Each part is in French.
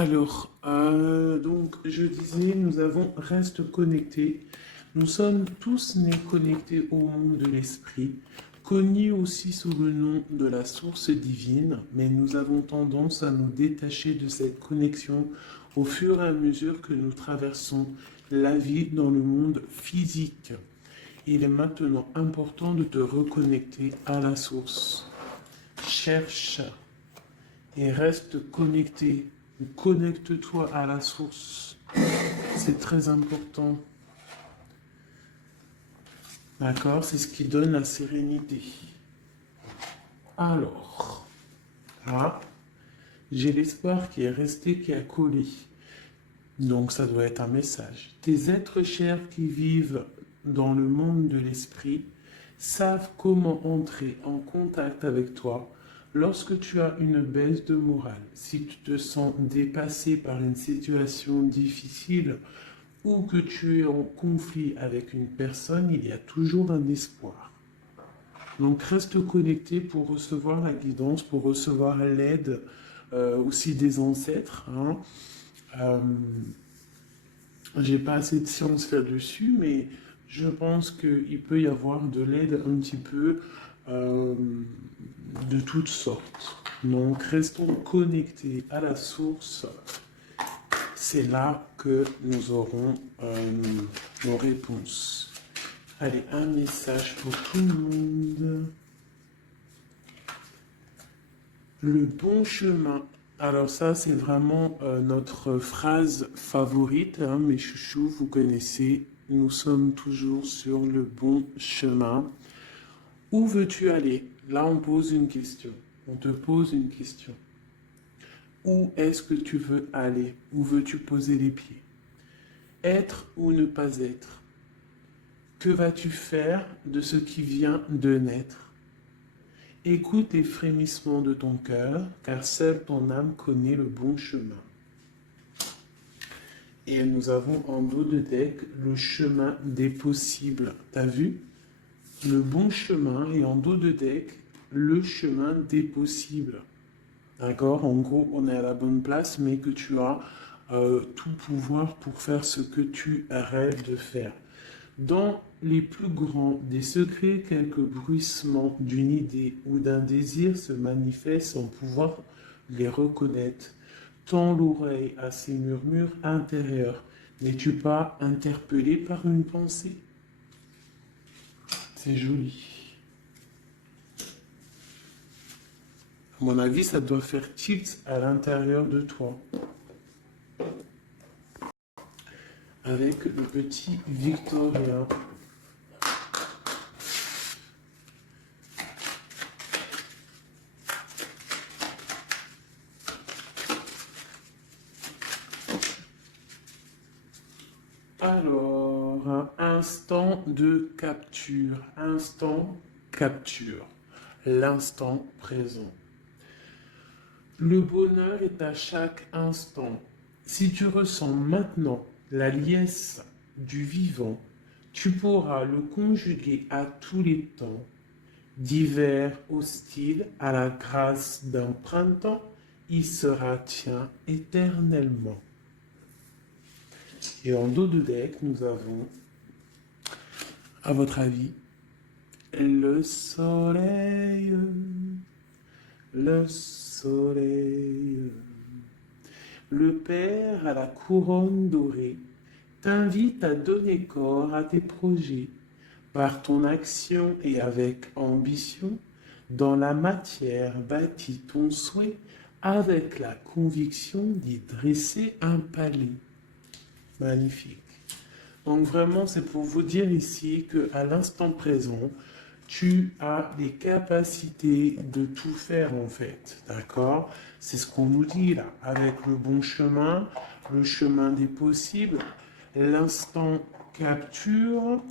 Alors, donc, je disais, reste connectés. Nous sommes tous nés connectés au monde de l'esprit, connus aussi sous le nom de la source divine, mais nous avons tendance à nous détacher de cette connexion au fur et à mesure que nous traversons la vie dans le monde physique. Il est maintenant important de te reconnecter à la source. Cherche et reste connecté. Connecte-toi à la source. C'est très important. D'accord? C'est ce qui donne la sérénité. Alors, là, j'ai l'espoir qui est resté, qui a collé. Donc, ça doit être un message. Tes êtres chers qui vivent dans le monde de l'esprit savent comment entrer en contact avec toi lorsque tu as une baisse de morale. Si tu te sens dépassé par une situation difficile ou que tu es en conflit avec une personne, il y a toujours un espoir. Donc reste connecté pour recevoir la guidance, pour recevoir l'aide aussi des ancêtres. J'ai pas assez de science là-dessus, mais je pense qu'il peut y avoir de l'aide un petit peu de toutes sortes. Donc restons connectés à la source. C'est là que nous aurons nos réponses. Allez, un message pour tout le monde. Le bon chemin. Alors ça, c'est vraiment notre phrase favorite, hein, mes chouchous, vous connaissez. Nous sommes toujours sur le bon chemin. Où veux-tu aller? Là, on pose une question. On te pose une question. Où est-ce que tu veux aller? Où veux-tu poser les pieds? Être ou ne pas être? Que vas-tu faire de ce qui vient de naître? Écoute les frémissements de ton cœur, car seule ton âme connaît le bon chemin. Et nous avons en dos de deck le chemin des possibles. T'as vu? Le bon chemin et en dos de deck, le chemin des possibles. D'accord? En gros, on est à la bonne place, mais que tu as tout pouvoir pour faire ce que tu rêves de faire. Dans les plus grands des secrets, quelques bruissements d'une idée ou d'un désir se manifestent sans pouvoir les reconnaître. Tends l'oreille à ces murmures intérieurs. N'es-tu pas interpellé par une pensée? C'est joli. À mon avis, ça doit faire tilt à l'intérieur de toi. Avec le petit Victoria. Alors, un instant de capture. Instant capture. L'instant présent. Le bonheur est à chaque instant. Si tu ressens maintenant la liesse du vivant, tu pourras le conjuguer à tous les temps, d'hiver hostile à la grâce d'un printemps, il sera tien éternellement. Et en dos de deck, nous avons, à votre avis, le soleil, le soleil. Le Père à la couronne dorée t'invite à donner corps à tes projets par ton action et avec ambition. Dans la matière bâtis ton souhait avec la conviction d'y dresser un palais. Magnifique. Donc vraiment, c'est pour vous dire ici qu'à l'instant présent, tu as les capacités de tout faire en fait, d'accord? C'est ce qu'on nous dit là, avec le bon chemin, le chemin des possibles, l'instant capture,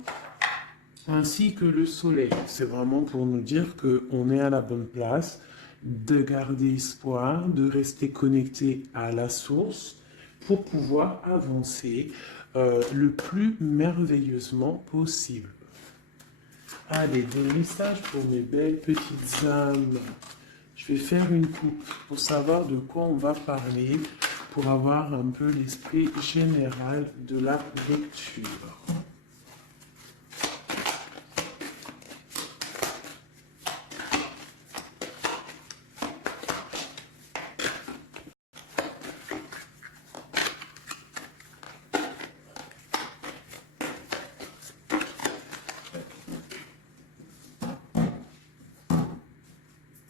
ainsi que le soleil. C'est vraiment pour nous dire qu'on est à la bonne place, de garder espoir, de rester connecté à la source pour pouvoir avancer le plus merveilleusement possible. Allez, des messages pour mes belles petites âmes. Je vais faire une coupe pour savoir de quoi on va parler pour avoir un peu l'esprit général de la lecture.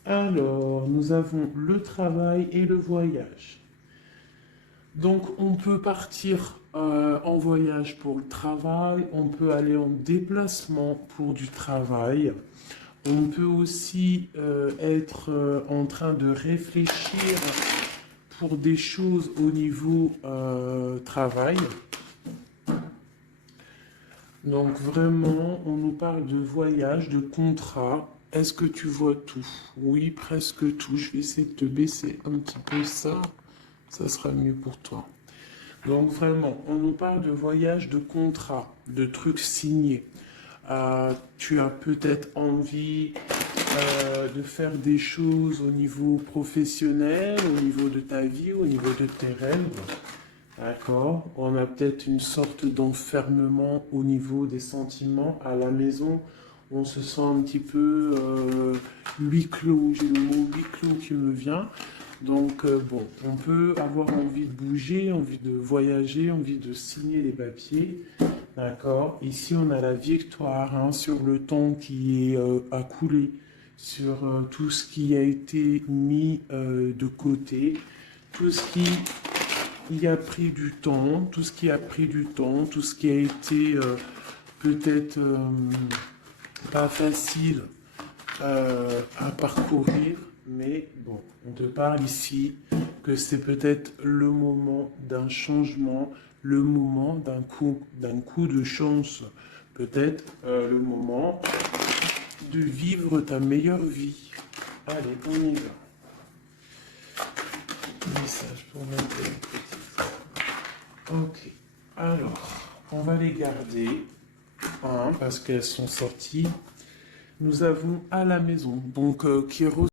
Alors, nous avons le travail et le voyage. Donc, on peut partir en voyage pour le travail, on peut aller en déplacement pour du travail, on peut aussi être en train de réfléchir pour des choses au niveau travail. Donc, vraiment, on nous parle de voyage, de contrat. Est-ce que tu vois tout? Oui, presque tout. Je vais essayer de te baisser un petit peu ça. Ça sera mieux pour toi. Donc vraiment, on nous parle de voyage, de contrat, de trucs signés. Tu as peut-être envie de faire des choses au niveau professionnel, au niveau de ta vie, au niveau de tes rêves. D'accord? On a peut-être une sorte d'enfermement au niveau des sentiments à la maison. On se sent un petit peu huis clos. J'ai le mot huis clos qui me vient. Donc, bon, on peut avoir envie de bouger, envie de voyager, envie de signer les papiers. D'accord? Ici, on a la victoire hein, sur le temps qui est à couler, sur tout ce qui a été mis de côté, tout ce qui y a pris du temps, tout ce qui a pris du temps, tout ce qui a été peut-être pas facile à parcourir. Mais bon, on te parle ici que c'est peut-être le moment d'un changement, le moment d'un coup de chance, peut-être le moment de vivre ta meilleure vie. Allez, on y va. Message pour mettre les petits. Ok, alors, on va les garder hein, parce qu'elles sont sorties. Nous avons à la maison, donc qui ressort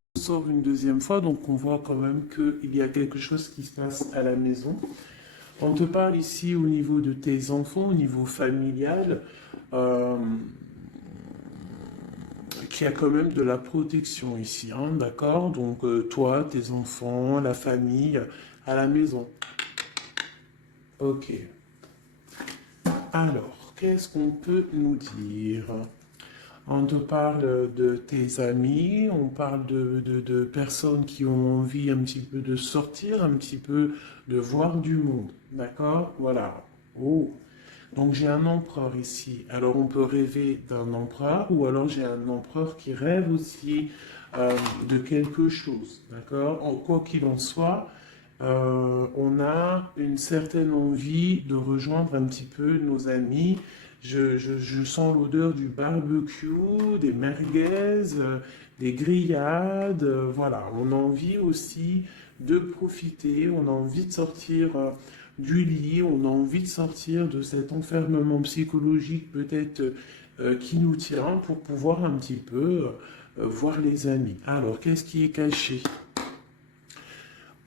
une deuxième fois, donc on voit quand même qu'il y a quelque chose qui se passe à la maison. On te parle ici au niveau de tes enfants, au niveau familial, qu'il y a quand même de la protection ici, hein, d'accord? Donc toi, tes enfants, la famille, à la maison. Ok. Alors, qu'est-ce qu'on peut nous dire? On te parle de tes amis, on parle de personnes qui ont envie un petit peu de sortir, un petit peu de voir du monde. D'accord? Voilà. Oh. Donc j'ai un empereur ici. Alors on peut rêver d'un empereur ou alors j'ai un empereur qui rêve aussi de quelque chose. D'accord? Quoi qu'il en soit, on a une certaine envie de rejoindre un petit peu nos amis. Je sens l'odeur du barbecue, des merguez, des grillades. Voilà, on a envie aussi de profiter, on a envie de sortir du lit, on a envie de sortir de cet enfermement psychologique peut-être qui nous tient pour pouvoir un petit peu voir les amis. Alors, qu'est-ce qui est caché?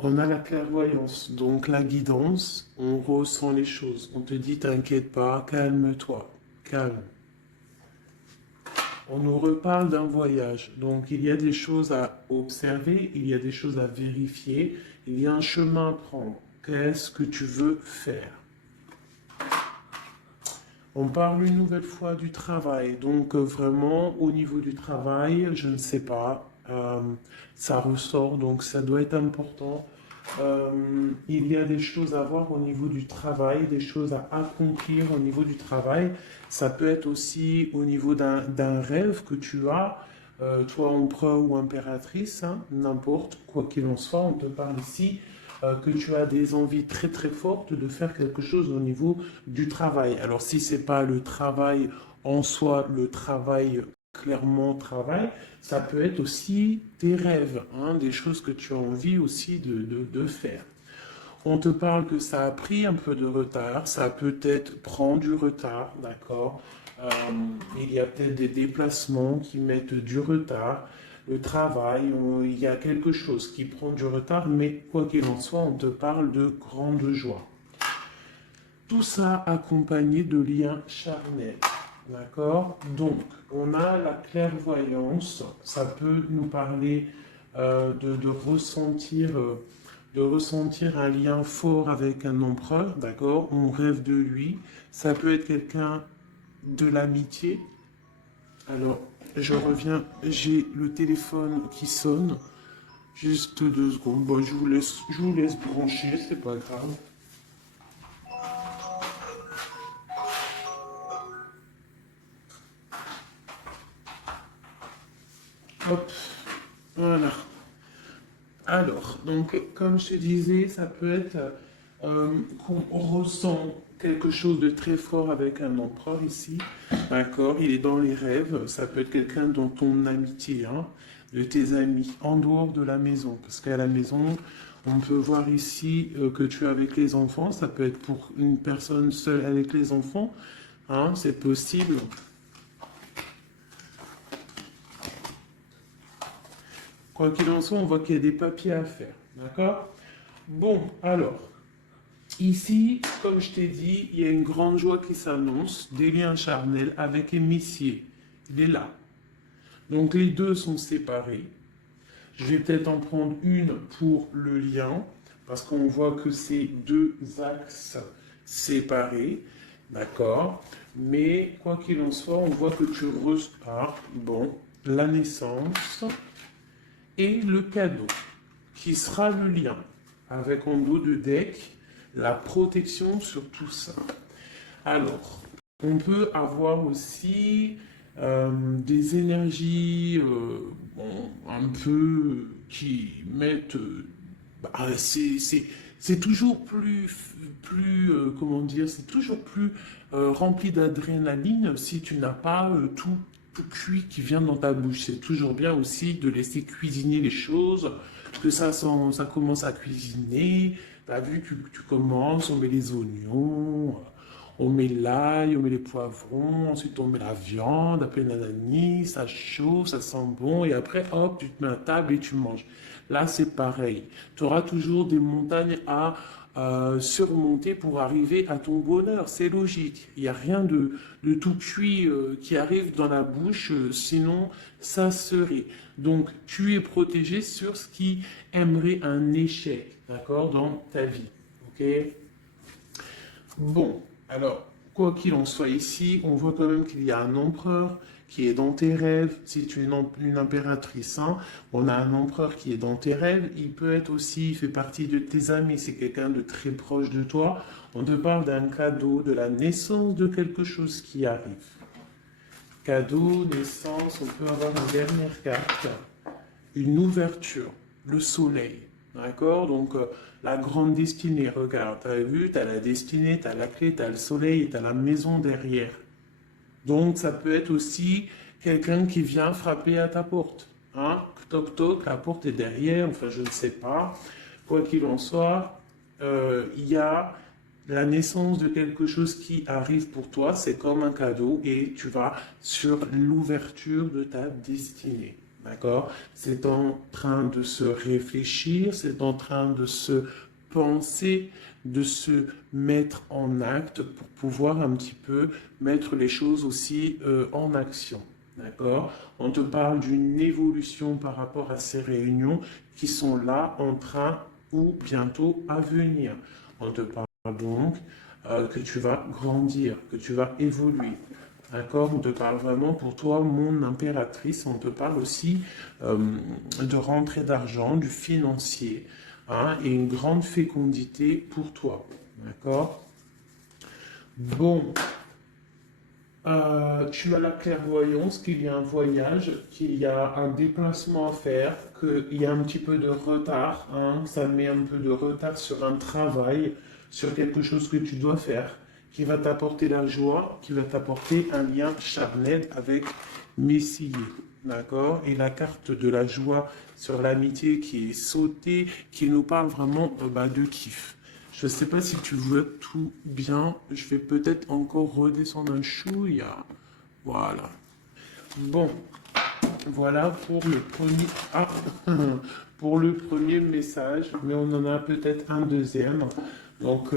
On a la clairvoyance, donc la guidance, on ressent les choses. On te dit, t'inquiète pas, calme-toi, calme. On nous reparle d'un voyage, donc il y a des choses à observer, il y a des choses à vérifier, il y a un chemin à prendre. Qu'est-ce que tu veux faire? On parle une nouvelle fois du travail, donc vraiment au niveau du travail, je ne sais pas, ça ressort, donc ça doit être important. Il y a des choses à voir au niveau du travail, des choses à accomplir au niveau du travail. Ça peut être aussi au niveau d'un rêve que tu as, toi empereur ou impératrice, hein, n'importe quoi qu'il en soit, on te parle ici que tu as des envies très très fortes de faire quelque chose au niveau du travail. Alors si c'est pas le travail en soi, le travail clairement travail, ça peut être aussi tes rêves, hein, des choses que tu as envie aussi de faire. On te parle que ça a pris un peu de retard, ça peut-être prend du retard, d'accord. Il y a peut-être des déplacements qui mettent du retard. le travail, il y a quelque chose qui prend du retard, mais quoi qu'il en soit, on te parle de grande joie. Tout ça accompagné de liens charnels. D'accord? Donc, on a la clairvoyance, ça peut nous parler de ressentir un lien fort avec un empereur, d'accord? On rêve de lui. Ça peut être quelqu'un de l'amitié. Alors, je reviens, j'ai le téléphone qui sonne. Juste 2 secondes. Bon, je vous laisse brancher, c'est pas grave. Hop, voilà. Alors, donc, comme je te disais, ça peut être qu'on ressent quelque chose de très fort avec un empereur ici. D'accord? Il est dans les rêves. Ça peut être quelqu'un dans ton amitié, hein, de tes amis, en dehors de la maison. Parce qu'à la maison, on peut voir ici que tu es avec les enfants. Ça peut être pour une personne seule avec les enfants. Hein, c'est possible. Quoi qu'il en soit, on voit qu'il y a des papiers à faire. D'accord? Bon, alors, ici, comme je t'ai dit, il y a une grande joie qui s'annonce, des liens charnels avec Émissier. Il est là. Donc, les deux sont séparés. Je vais peut-être en prendre une pour le lien, parce qu'on voit que c'est deux axes séparés. D'accord? Mais, quoi qu'il en soit, on voit que tu repars. Bon, la naissance et le cadeau, qui sera le lien, avec en dos de deck, la protection sur tout ça. Alors, on peut avoir aussi des énergies bon, un peu qui mettent... bah, c'est toujours comment dire, c'est toujours plus rempli d'adrénaline si tu n'as pas tout cuit qui vient dans ta bouche. C'est toujours bien aussi de laisser cuisiner les choses, que ça commence à cuisiner. Tu as vu, tu commences, on met les oignons, on met l'ail, on met les poivrons, ensuite on met la viande, après nanani, ça chauffe, ça sent bon, et après, hop, tu te mets à table et tu manges. Là, c'est pareil. Tu auras toujours des montagnes à surmonter pour arriver à ton bonheur. C'est logique. Il n'y a rien de tout cuit qui arrive dans la bouche, sinon ça serait. Donc, tu es protégé sur ce qui aimerait un échec, d'accord, dans ta vie. Ok? Bon, alors, quoi qu'il en soit ici, on voit quand même qu'il y a un empereur qui est dans tes rêves. Si tu es une impératrice, hein, on a un empereur qui est dans tes rêves. Il peut être aussi, il fait partie de tes amis. C'est quelqu'un de très proche de toi. On te parle d'un cadeau, de la naissance de quelque chose qui arrive. Cadeau, naissance, on peut avoir une dernière carte. Une ouverture, le soleil. D'accord? Donc, la grande destinée, regarde, tu as vu, tu as la destinée, tu as la clé, tu as le soleil et tu as la maison derrière. Donc, ça peut être aussi quelqu'un qui vient frapper à ta porte. Hein? Toc toc, la porte est derrière, enfin, je ne sais pas. Quoi qu'il en soit, il y a la naissance de quelque chose qui arrive pour toi, c'est comme un cadeau et tu vas sur l'ouverture de ta destinée. D'accord? C'est en train de se réfléchir, c'est en train de se penser, de se mettre en acte pour pouvoir un petit peu mettre les choses aussi en action. D'accord? On te parle d'une évolution par rapport à ces réunions qui sont là en train ou bientôt à venir. On te parle donc que tu vas grandir, que tu vas évoluer. D'accord? On te parle vraiment pour toi, mon impératrice. On te parle aussi de rentrée d'argent, du financier, hein, et une grande fécondité pour toi. D'accord? Bon, tu as la clairvoyance qu'il y a un voyage, qu'il y a un déplacement à faire, qu'il y a un petit peu de retard, hein, ça met un peu de retard sur un travail, sur quelque chose que tu dois faire, qui va t'apporter la joie, qui va t'apporter un lien charnel avec Messier. D'accord? Et la carte de la joie sur l'amitié qui est sautée, qui nous parle vraiment de kiff. Je ne sais pas si tu vois tout bien. Je vais peut-être encore redescendre un chouïa. Voilà. Bon. Voilà pour le premier, ah, pour le premier message, mais on en a peut-être un deuxième. Donc,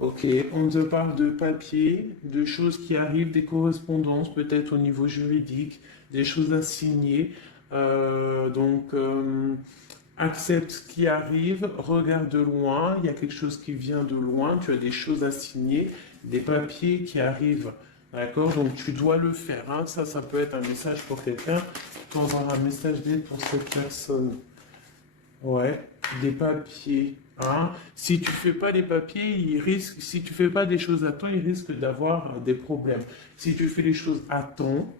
ok, on te parle de papier, de choses qui arrivent, des correspondances, peut-être au niveau juridique, des choses à signer. Accepte ce qui arrive, regarde de loin, il y a quelque chose qui vient de loin, tu as des choses à signer, des papiers qui arrivent. D'accord? Donc tu dois le faire, hein. Ça peut être un message pour quelqu'un, tu auras un message d'aide pour cette personne. Ouais, des papiers. Hein. Si tu fais pas les papiers, si tu fais pas des choses à temps, il risque d'avoir des problèmes. Si tu fais les choses à temps,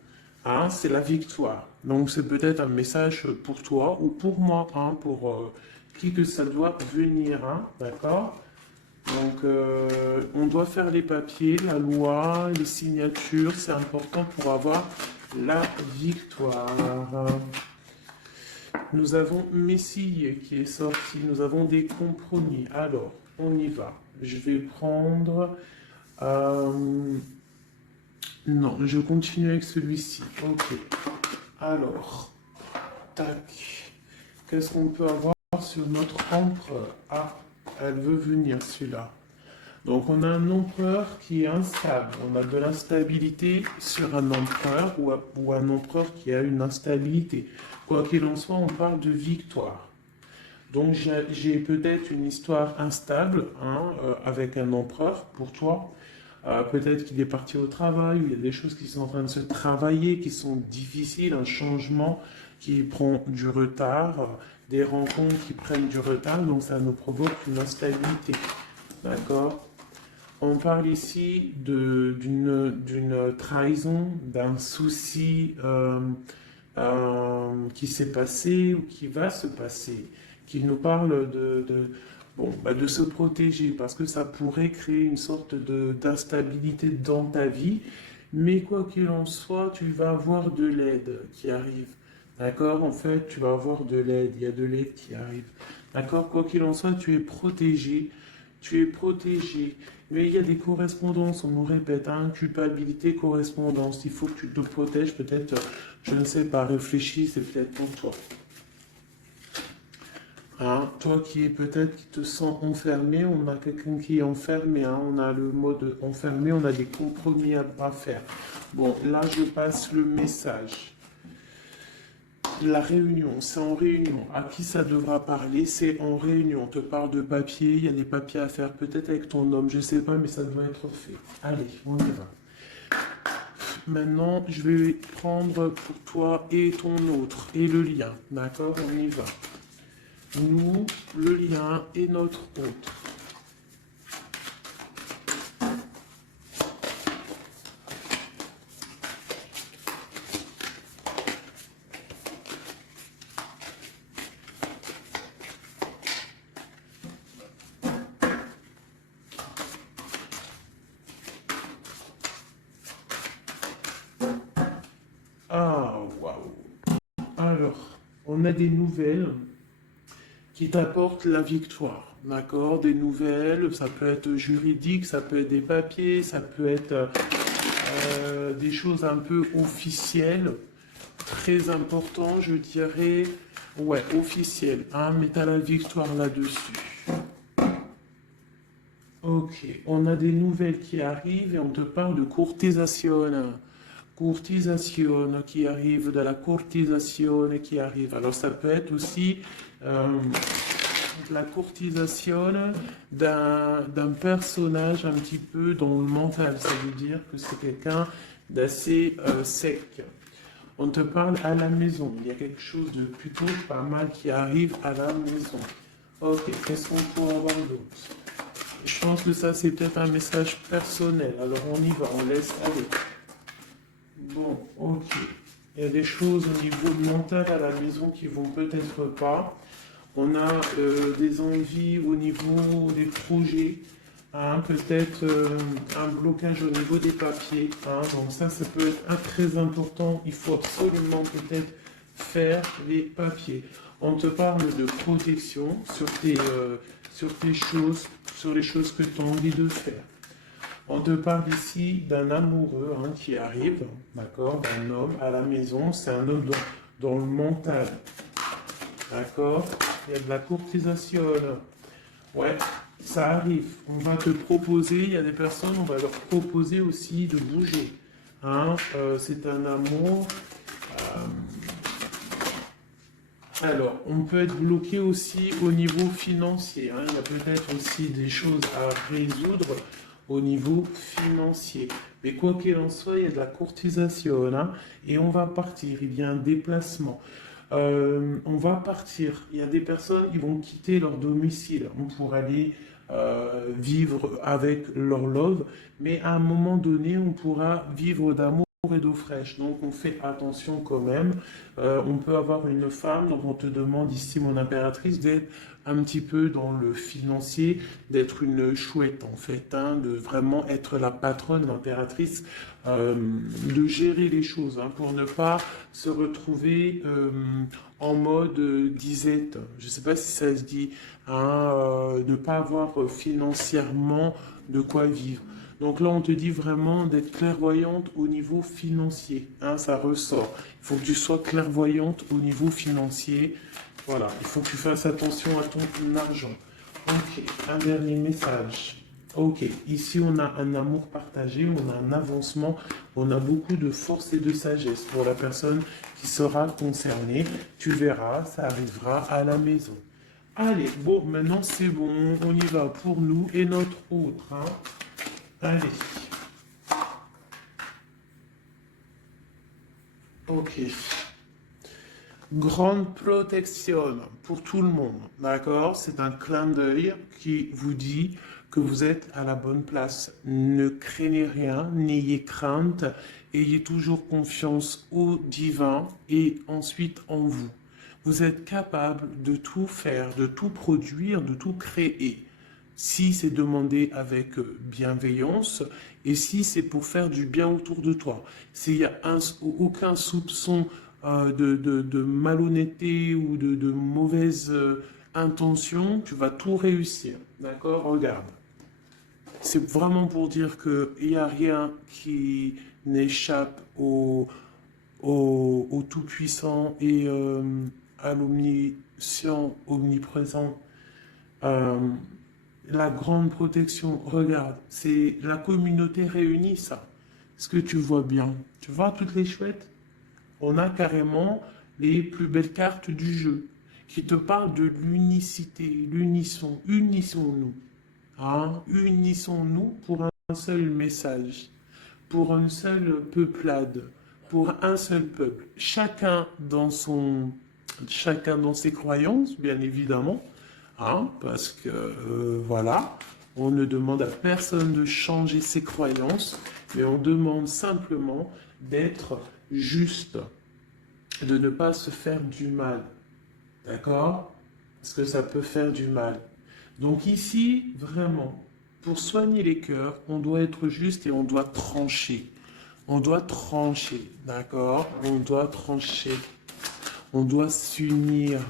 hein, c'est la victoire. Donc c'est peut-être un message pour toi ou pour moi, hein, pour qui que ça doit venir, hein, d'accord? Donc on doit faire les papiers, la loi, les signatures, c'est important pour avoir la victoire. Nous avons Messie qui est sorti, nous avons des compromis. Alors, on y va. Je vais prendre... Non, je continue avec celui-ci. Ok. Alors, tac. Qu'est-ce qu'on peut avoir sur notre empereur? Ah, elle veut venir, celui-là. Donc, on a un empereur qui est instable. On a de l'instabilité sur un empereur ou un empereur qui a une instabilité. Quoi qu'il en soit, on parle de victoire. Donc, j'ai peut-être une histoire instable, hein, avec un empereur pour toi. Peut-être qu'il est parti au travail, ou il y a des choses qui sont en train de se travailler, qui sont difficiles, un changement qui prend du retard, des rencontres qui prennent du retard, donc ça nous provoque une instabilité. D'accord? On parle ici d'une trahison, d'un souci qui s'est passé ou qui va se passer, qui nous parle de se protéger parce que ça pourrait créer une sorte d'instabilité dans ta vie. Mais quoi qu'il en soit, tu vas avoir de l'aide qui arrive. D'accord? En fait, tu vas avoir de l'aide. Il y a de l'aide qui arrive. D'accord? Quoi qu'il en soit, tu es protégé. Tu es protégé. Mais il y a des correspondances, on nous répète, hein, culpabilité, correspondance. Il faut que tu te protèges, peut-être, je ne sais pas, réfléchis, c'est peut-être pour toi. Hein, toi qui est peut-être qui te sens enfermé, on a quelqu'un qui est enfermé, hein, on a le mode enfermé, on a des compromis à faire. Bon, là je passe le message. La réunion, c'est en réunion. À qui ça devra parler? C'est en réunion. On te parle de papier, il y a des papiers à faire, peut-être avec ton homme, je ne sais pas, mais ça doit être fait. Allez, on y va. Maintenant, je vais prendre pour toi et ton autre, et le lien. D'accord? On y va. Nous, le lien et notre autre. Ah, waouh. Alors, on a des nouvelles qui t'apportent la victoire. D'accord? Des nouvelles, ça peut être juridique, ça peut être des papiers, ça peut être des choses un peu officielles, très important, je dirais, ouais, officielles, hein, mais t'as la victoire là-dessus. Ok, on a des nouvelles qui arrivent et on te parle de courtisation. Courtisation qui arrive, de la courtisation qui arrive. Alors ça peut être aussi la courtisation d'un personnage un petit peu dans le mental. Ça veut dire que c'est quelqu'un d'assez sec. On te parle à la maison. Il y a quelque chose de plutôt pas mal qui arrive à la maison. Ok, qu'est-ce qu'on peut avoir d'autre? Je pense que ça, c'est peut-être un message personnel. Alors, on y va, on laisse aller. Bon, ok. Il y a des choses au niveau mental à la maison qui vont peut-être pas. On a des envies au niveau des projets. Hein, peut-être un blocage au niveau des papiers. Hein, donc ça peut être très important. Il faut absolument peut-être faire les papiers. On te parle de protection sur tes choses, sur les choses que tu as envie de faire. On te parle ici d'un amoureux hein, qui arrive, d'accord, d'un homme à la maison. C'est un homme dans le mental, d'accord. Il y a de la courtisation. Ouais, ça arrive. On va te proposer, il y a des personnes, on va leur proposer aussi de bouger. Hein, c'est un amour. Alors, on peut être bloqué aussi au niveau financier. Hein. Il y a peut-être aussi des choses à résoudre au niveau financier. Mais quoi qu'il en soit, il y a de la courtisation. Hein, et on va partir. Il y a un déplacement. On va partir. Il y a des personnes qui vont quitter leur domicile pour aller vivre avec leur love. Mais à un moment donné, on pourra vivre d'amour et d'eau fraîche. Donc on fait attention quand même. On peut avoir une femme, donc on te demande ici, mon impératrice, d'être un petit peu dans le financier, d'être une chouette en fait, hein, de vraiment être la patronne, l'impératrice, de gérer les choses, hein, pour ne pas se retrouver en mode disette. Je ne sais pas si ça se dit, hein, ne pas avoir financièrement de quoi vivre. Donc là, on te dit vraiment d'être clairvoyante au niveau financier. Hein, ça ressort. Il faut que tu sois clairvoyante au niveau financier. Voilà, il faut que tu fasses attention à ton argent. Ok, un dernier message. Ok, ici on a un amour partagé, on a un avancement, on a beaucoup de force et de sagesse pour la personne qui sera concernée. Tu verras, ça arrivera à la maison. Allez, bon, maintenant c'est bon, on y va pour nous et notre autre. Hein. Allez. Ok. Grande protection pour tout le monde, d'accord? C'est un clin d'œil qui vous dit que vous êtes à la bonne place. Ne craignez rien, n'ayez crainte, ayez toujours confiance au divin et ensuite en vous. Vous êtes capable de tout faire, de tout produire, de tout créer. Si c'est demandé avec bienveillance et si c'est pour faire du bien autour de toi. S'il n'y a aucun soupçon de malhonnêteté ou de mauvaise intention, tu vas tout réussir. D'accord? Regarde. C'est vraiment pour dire qu'il n'y a rien qui n'échappe au Tout-Puissant et à l'Omniscient, omniprésent. Euh, la grande protection, regarde, c'est la communauté réunie, ça. Est-ce que tu vois bien? Tu vois toutes les chouettes? On a carrément les plus belles cartes du jeu qui te parlent de l'unicité, l'unisson. Unissons-nous. Hein? Unissons-nous pour un seul message, pour une seule peuplade, pour un seul peuple. Chacun dans ses croyances, bien évidemment. Hein, parce que voilà, on ne demande à personne de changer ses croyances, mais on demande simplement d'être juste, de ne pas se faire du mal. D'accord? Parce que ça peut faire du mal. Donc ici, vraiment, pour soigner les cœurs, on doit être juste et on doit trancher. On doit trancher, d'accord? On doit trancher. On doit s'unir.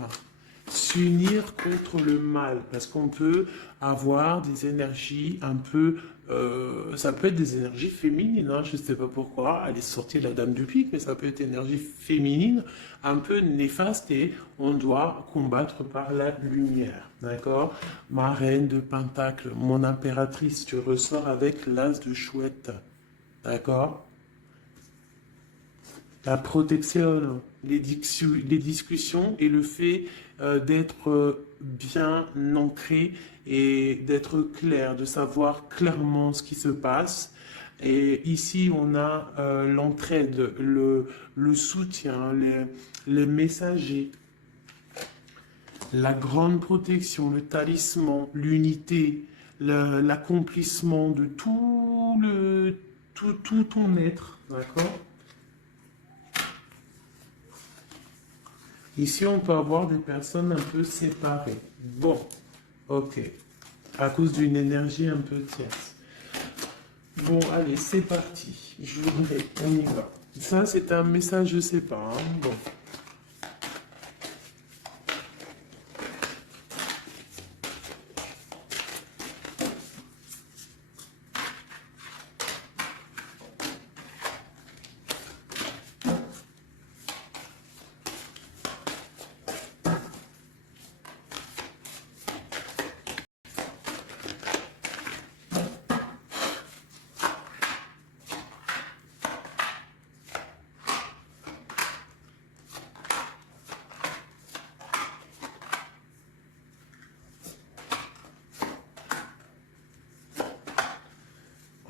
S'unir contre le mal, parce qu'on peut avoir des énergies un peu, ça peut être des énergies féminines, hein, je ne sais pas pourquoi, elle est sortie de la dame du pique, mais ça peut être énergie féminine, un peu néfaste, et on doit combattre par la lumière, d'accord? Ma reine de Pentacle, mon impératrice, tu ressors avec l'as de chouette, d'accord? La protection, les discussions et le fait d'être bien ancré et d'être clair, de savoir clairement ce qui se passe. Et ici, on a l'entraide, le soutien, les messagers, la grande protection, le talisman, l'unité, l'accomplissement de tout ton être, d'accord? Ici, on peut avoir des personnes un peu séparées. Bon, ok. À cause d'une énergie un peu tierce. Bon, allez, c'est parti. Je voudrais, on y va. Ça, c'est un message, je sais pas. Hein. Bon.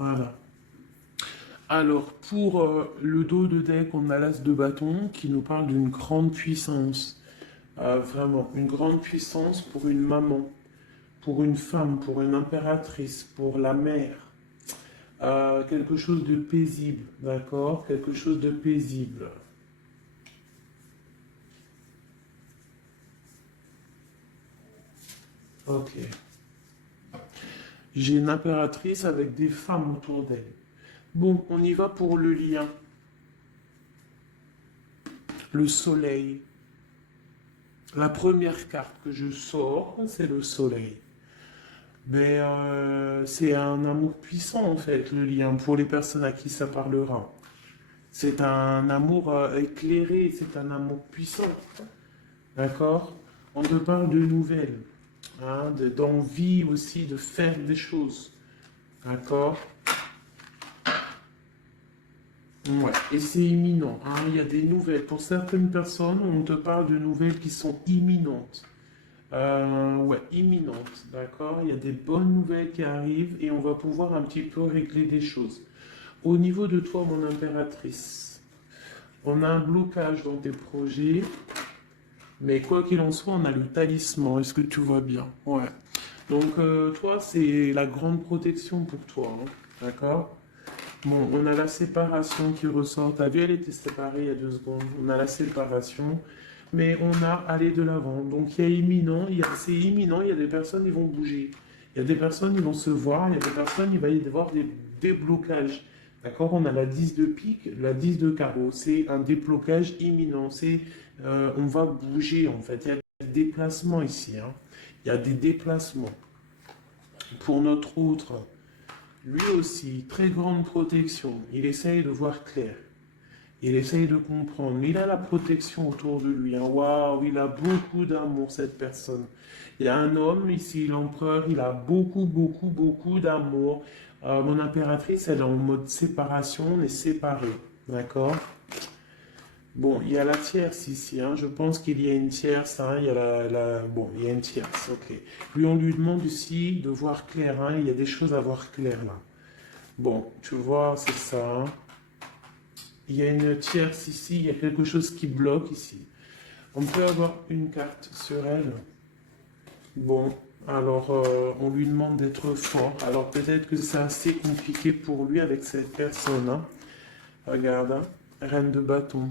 Voilà. Alors, pour le dos de deck, on a l'as de bâton qui nous parle d'une grande puissance. Vraiment, une grande puissance pour une maman, pour une femme, pour une impératrice, pour la mère. Quelque chose de paisible, d'accord? Quelque chose de paisible. Ok. J'ai une impératrice avec des femmes autour d'elle. Bon, on y va pour le lien. Le soleil. La première carte que je sors, c'est le soleil. Mais c'est un amour puissant en fait, le lien, pour les personnes à qui ça parlera. C'est un amour éclairé, c'est un amour puissant. D'accord? On te parle de nouvelles, hein, d'envie aussi de faire des choses. D'accord? Ouais, et c'est imminent, hein. Il y a des nouvelles. Pour certaines personnes, on te parle de nouvelles qui sont imminentes. Ouais, imminentes, d'accord? Il y a des bonnes nouvelles qui arrivent et on va pouvoir un petit peu régler des choses. Au niveau de toi, mon impératrice, on a un blocage dans tes projets, mais quoi qu'il en soit, on a le talisman. Est-ce que tu vois bien? Ouais. Donc, toi, c'est la grande protection pour toi, hein. D'accord? Bon, on a la séparation qui ressort. T'as vu, elle était séparée il y a 2 secondes. On a la séparation, mais on a aller de l'avant. Donc, il y a imminent, c'est imminent, il y a des personnes qui vont bouger. Il y a des personnes qui vont se voir, il y a des personnes, il va y avoir des déblocages. D'accord? On a la 10 de pique, la 10 de carreau. C'est un déblocage imminent. On va bouger, en fait. Il y a des déplacements ici, hein. Il y a des déplacements. Pour notre autre. Lui aussi, très grande protection. Il essaye de voir clair. Il essaye de comprendre. Il a la protection autour de lui, hein. Waouh, il a beaucoup d'amour, cette personne. Il y a un homme ici, l'empereur, il a beaucoup, beaucoup, beaucoup d'amour. Mon impératrice, elle est en mode séparation, on est séparés. D'accord? Bon, il y a la tierce ici, hein. Je pense qu'il y a une tierce, hein. Il y a Bon, il y a une tierce, ok. Lui, on lui demande aussi de voir clair, hein. Il y a des choses à voir clair là. Bon, tu vois, c'est ça, hein. Il y a une tierce ici, il y a quelque chose qui bloque ici. On peut avoir une carte sur elle. Bon, alors on lui demande d'être fort. Alors peut-être que c'est assez compliqué pour lui avec cette personne, hein. Regarde, hein. Reine de bâton.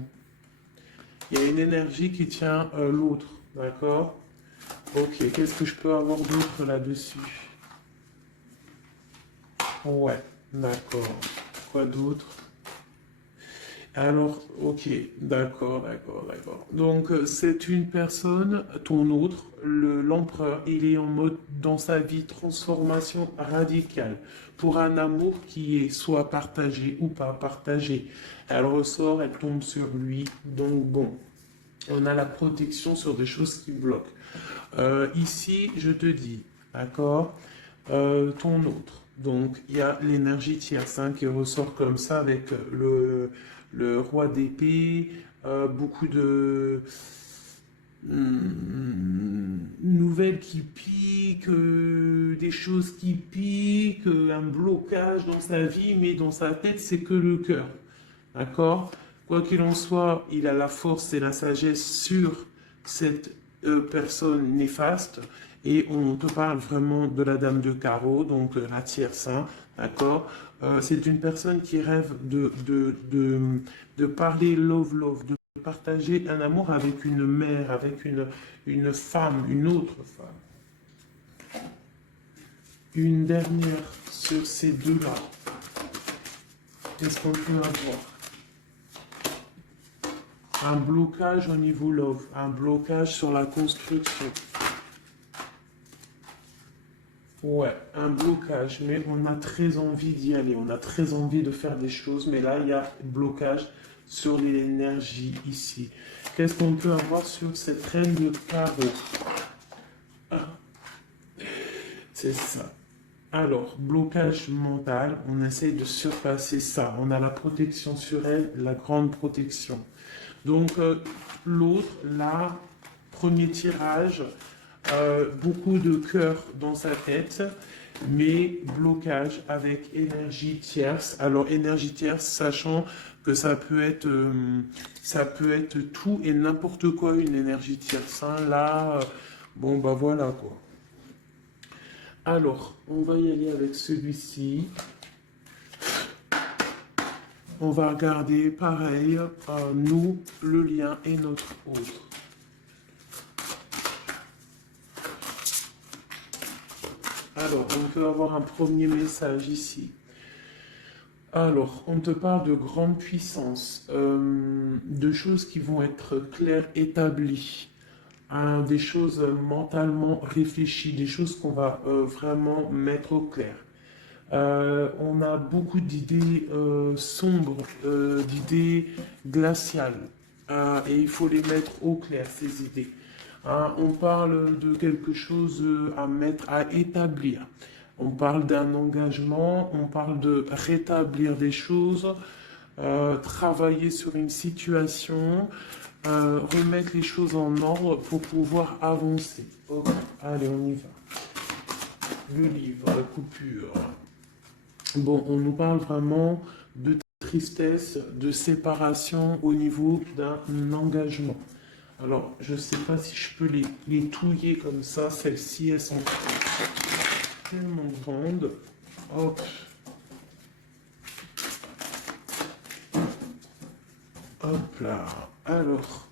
Il y a une énergie qui tient l'autre, d'accord? Ok, qu'est-ce que je peux avoir d'autre là-dessus? Ouais, d'accord. Quoi d'autre? Alors, ok, d'accord, d'accord, d'accord. Donc, c'est une personne, ton autre, l'empereur, il est en mode dans sa vie transformation radicale pour un amour qui est soit partagé ou pas partagé. Elle ressort, elle tombe sur lui. Donc, bon, on a la protection sur des choses qui bloquent. Ici, je te dis, d'accord, ton autre. Donc, il y a l'énergie tierce, hein, qui ressort comme ça avec le roi d'épée, beaucoup de nouvelles qui piquent, des choses qui piquent, un blocage dans sa vie, mais dans sa tête, c'est que le cœur. D'accord? Quoi qu'il en soit, il a la force et la sagesse sur cette personne néfaste. Et on te parle vraiment de la dame de carreau, donc la tierce, hein, d'accord? C'est une personne qui rêve de parler love, de partager un amour avec une mère, avec une femme, une autre femme. Une dernière sur ces deux-là. Qu'est-ce qu'on peut avoir? Un blocage au niveau love, un blocage sur la construction. Ouais, un blocage, mais on a très envie d'y aller, on a très envie de faire des choses, mais là, il y a blocage sur l'énergie ici. Qu'est-ce qu'on peut avoir sur cette reine de carreau? Ah, c'est ça. Alors, blocage mental, on essaie de surpasser ça. On a la protection sur elle, la grande protection. Donc, l'autre, là, premier tirage, beaucoup de cœur dans sa tête. mais blocage avec énergie tierce. Alors, énergie tierce, sachant que ça peut être tout et n'importe quoi, une énergie tierce. Hein. Là, bon, bah voilà quoi. Alors, on va y aller avec celui-ci. On va regarder pareil, nous, le lien et notre autre. Alors, on peut avoir un premier message ici. Alors, on te parle de grande puissance, de choses qui vont être claires, établies, hein, des choses mentalement réfléchies, des choses qu'on va vraiment mettre au clair. On a beaucoup d'idées sombres, d'idées glaciales, et il faut les mettre au clair, ces idées. Hein, on parle de quelque chose à mettre, à établir. On parle d'un engagement, on parle de rétablir des choses, travailler sur une situation, remettre les choses en ordre pour pouvoir avancer. Ok, allez, on y va. Le livre, la coupure. Bon, on nous parle vraiment de tristesse, de séparation au niveau d'un engagement. Alors, je ne sais pas si je peux les touiller comme ça. Celles-ci, elles sont tellement grandes. Hop. Hop là. Alors,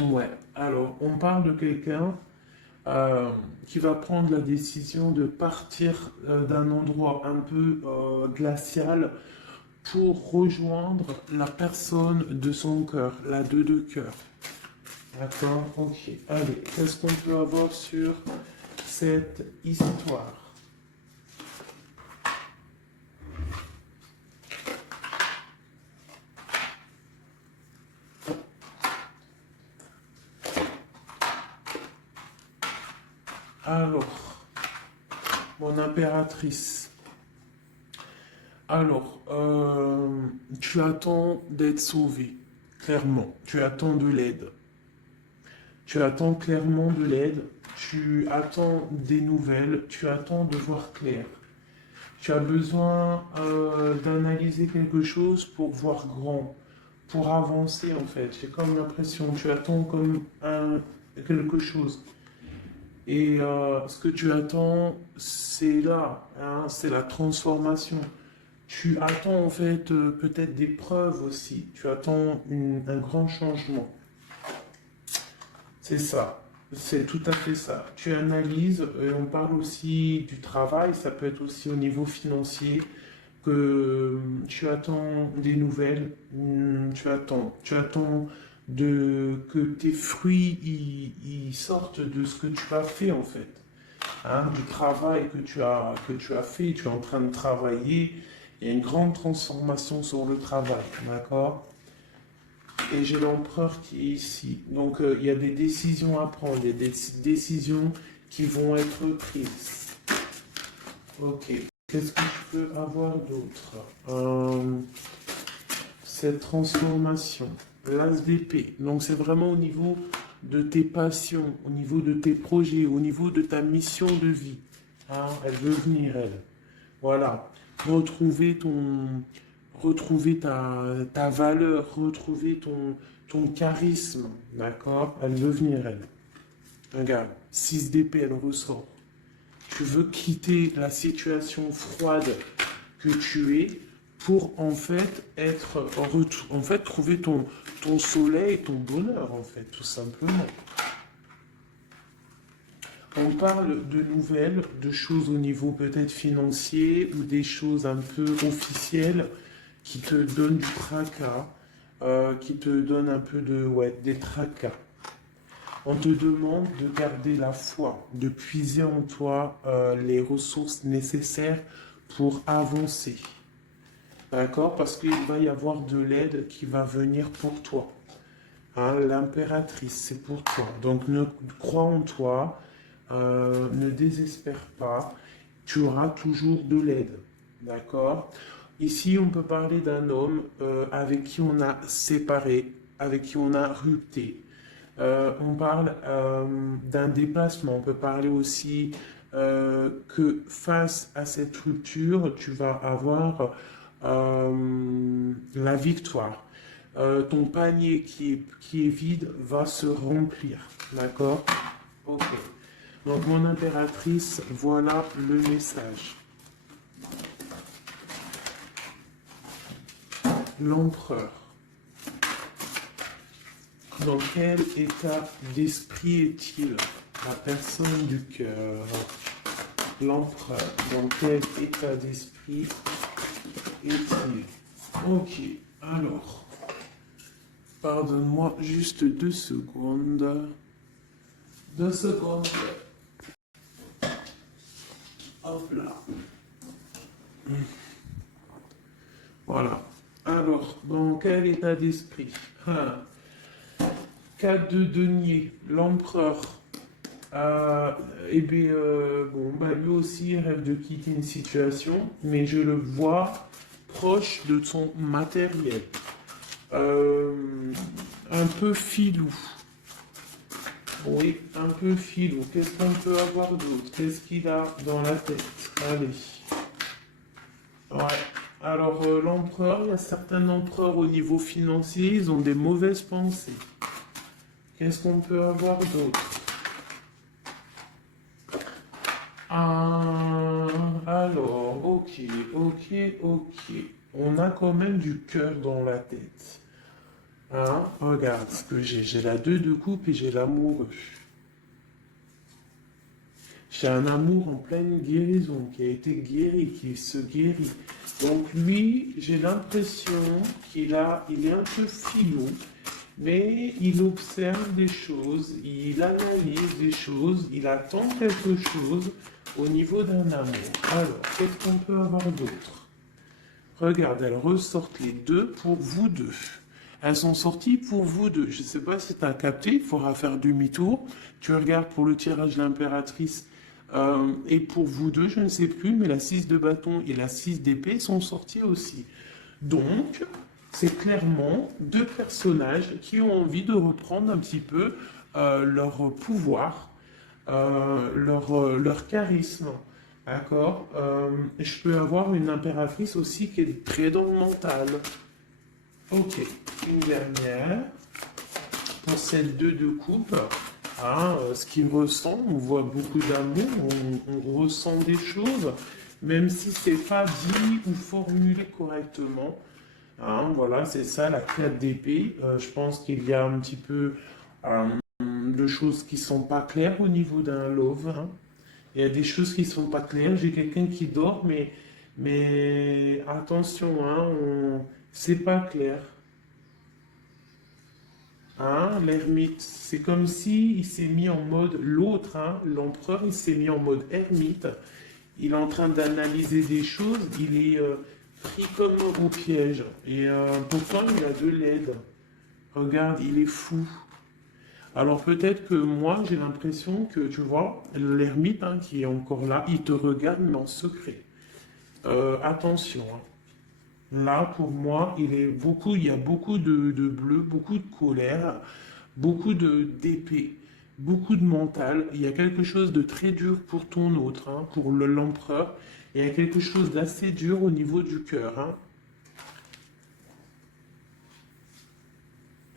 ouais. Alors, on parle de quelqu'un qui va prendre la décision de partir d'un endroit un peu glacial pour rejoindre la personne de son cœur, la deux de cœur. D'accord, ok. Allez, qu'est-ce qu'on peut avoir sur cette histoire? Alors, mon impératrice. Alors, tu attends d'être sauvé, clairement. Tu attends de l'aide. Tu attends clairement de l'aide. Tu attends des nouvelles. Tu attends de voir clair. Tu as besoin d'analyser quelque chose pour voir grand, pour avancer en fait. J'ai comme l'impression, tu attends comme quelque chose. Et ce que tu attends, c'est là, hein, c'est la transformation. Tu attends en fait peut-être des preuves aussi. Tu attends un grand changement. C'est ça. C'est tout à fait ça. Tu analyses, et on parle aussi du travail, ça peut être aussi au niveau financier, que tu attends des nouvelles, tu attends que tes fruits ils sortent de ce que tu as fait en fait. Hein, du travail que tu as fait, tu es en train de travailler, il y a une grande transformation sur le travail, d'accord? Et j'ai l'empereur qui est ici. Donc il y a des décisions à prendre, il y a des décisions qui vont être prises. Ok. Qu'est-ce que je peux avoir d'autre? Cette transformation. L'as d'épée. Donc c'est vraiment au niveau de tes passions, au niveau de tes projets, au niveau de ta mission de vie. Hein, elle veut venir, elle. Voilà. Retrouver ta valeur, retrouver ton charisme. D'accord? Elle veut venir, elle. Regarde, 6 d'épée, elle ressort. Tu veux quitter la situation froide que tu es pour en fait trouver ton soleil, ton bonheur en fait, tout simplement. On parle de nouvelles, de choses au niveau peut-être financier ou des choses un peu officielles qui te donnent du tracas, qui te donnent un peu des tracas. On te demande de garder la foi, de puiser en toi les ressources nécessaires pour avancer. D'accord? Parce qu'il va y avoir de l'aide qui va venir pour toi. Hein, l'impératrice, c'est pour toi. Donc crois en toi, ne désespère pas. Tu auras toujours de l'aide. D'accord? Ici, on peut parler d'un homme avec qui on a séparé, avec qui on a rupté. On parle d'un déplacement, on peut parler aussi que face à cette rupture, tu vas avoir la victoire. Ton panier qui est vide va se remplir. D'accord? Ok. Donc, mon impératrice, voilà le message. L'empereur. Dans quel état d'esprit est-il? La personne du cœur. L'empereur. Dans quel état d'esprit est-il? Ok. Alors, pardonne-moi juste 2 secondes. 2 secondes. Hop là. Voilà. Alors, dans quel état d'esprit? 4 de denier, l'empereur. Bon, lui aussi rêve de quitter une situation, mais je le vois proche de son matériel. Un peu filou. Oui, un peu filou. Qu'est-ce qu'on peut avoir d'autre? Qu'est-ce qu'il a dans la tête? Allez. Ouais. Alors, l'empereur, il y a certains empereurs au niveau financier, ils ont des mauvaises pensées. Qu'est-ce qu'on peut avoir d'autre? Alors, ok. On a quand même du cœur dans la tête. Hein? Regarde ce que j'ai. J'ai la 2 de coupe et j'ai l'amoureux. J'ai un amour en pleine guérison, qui a été guéri, qui se guérit. Donc lui, j'ai l'impression il est un peu filou, mais il observe des choses, il analyse des choses, il attend quelque chose au niveau d'un amour. Alors, qu'est-ce qu'on peut avoir d'autre? Regarde, elles ressortent les 2 pour vous deux. Elles sont sorties pour vous deux. Je ne sais pas si tu as capté, il faudra faire demi-tour. Tu regardes pour le tirage de l'impératrice. Et pour vous deux, je ne sais plus, mais la 6 de bâton et la 6 d'épée sont sorties aussi. Donc, c'est clairement 2 personnages qui ont envie de reprendre un petit peu leur pouvoir, leur charisme. D'accord? Je peux avoir une impératrice aussi qui est très dans le mental. Ok, une dernière. Pour cette 2 de coupe, ce qu'il ressent, on voit beaucoup d'amour, on ressent des choses, même si c'est pas dit ou formulé correctement. Voilà, c'est ça la 4 d'épée. Je pense qu'il y a un petit peu de choses qui sont pas claires au niveau d'un love. Il y a des choses qui sont pas claires. J'ai quelqu'un qui dort, mais attention, c'est pas clair. L'ermite, c'est comme si il s'est mis en mode l'autre, l'empereur, il s'est mis en mode ermite. Il est en train d'analyser des choses, il est pris comme au piège. Et pourtant, il a de l'aide. Regarde, il est fou. Alors peut-être que moi, j'ai l'impression que, tu vois, l'ermite qui est encore là, il te regarde, mais en secret. Attention. Là, pour moi, il y a beaucoup de bleu, beaucoup de colère, beaucoup d'épée, beaucoup de mental. Il y a quelque chose de très dur pour ton autre, pour l'empereur. Il y a quelque chose d'assez dur au niveau du cœur.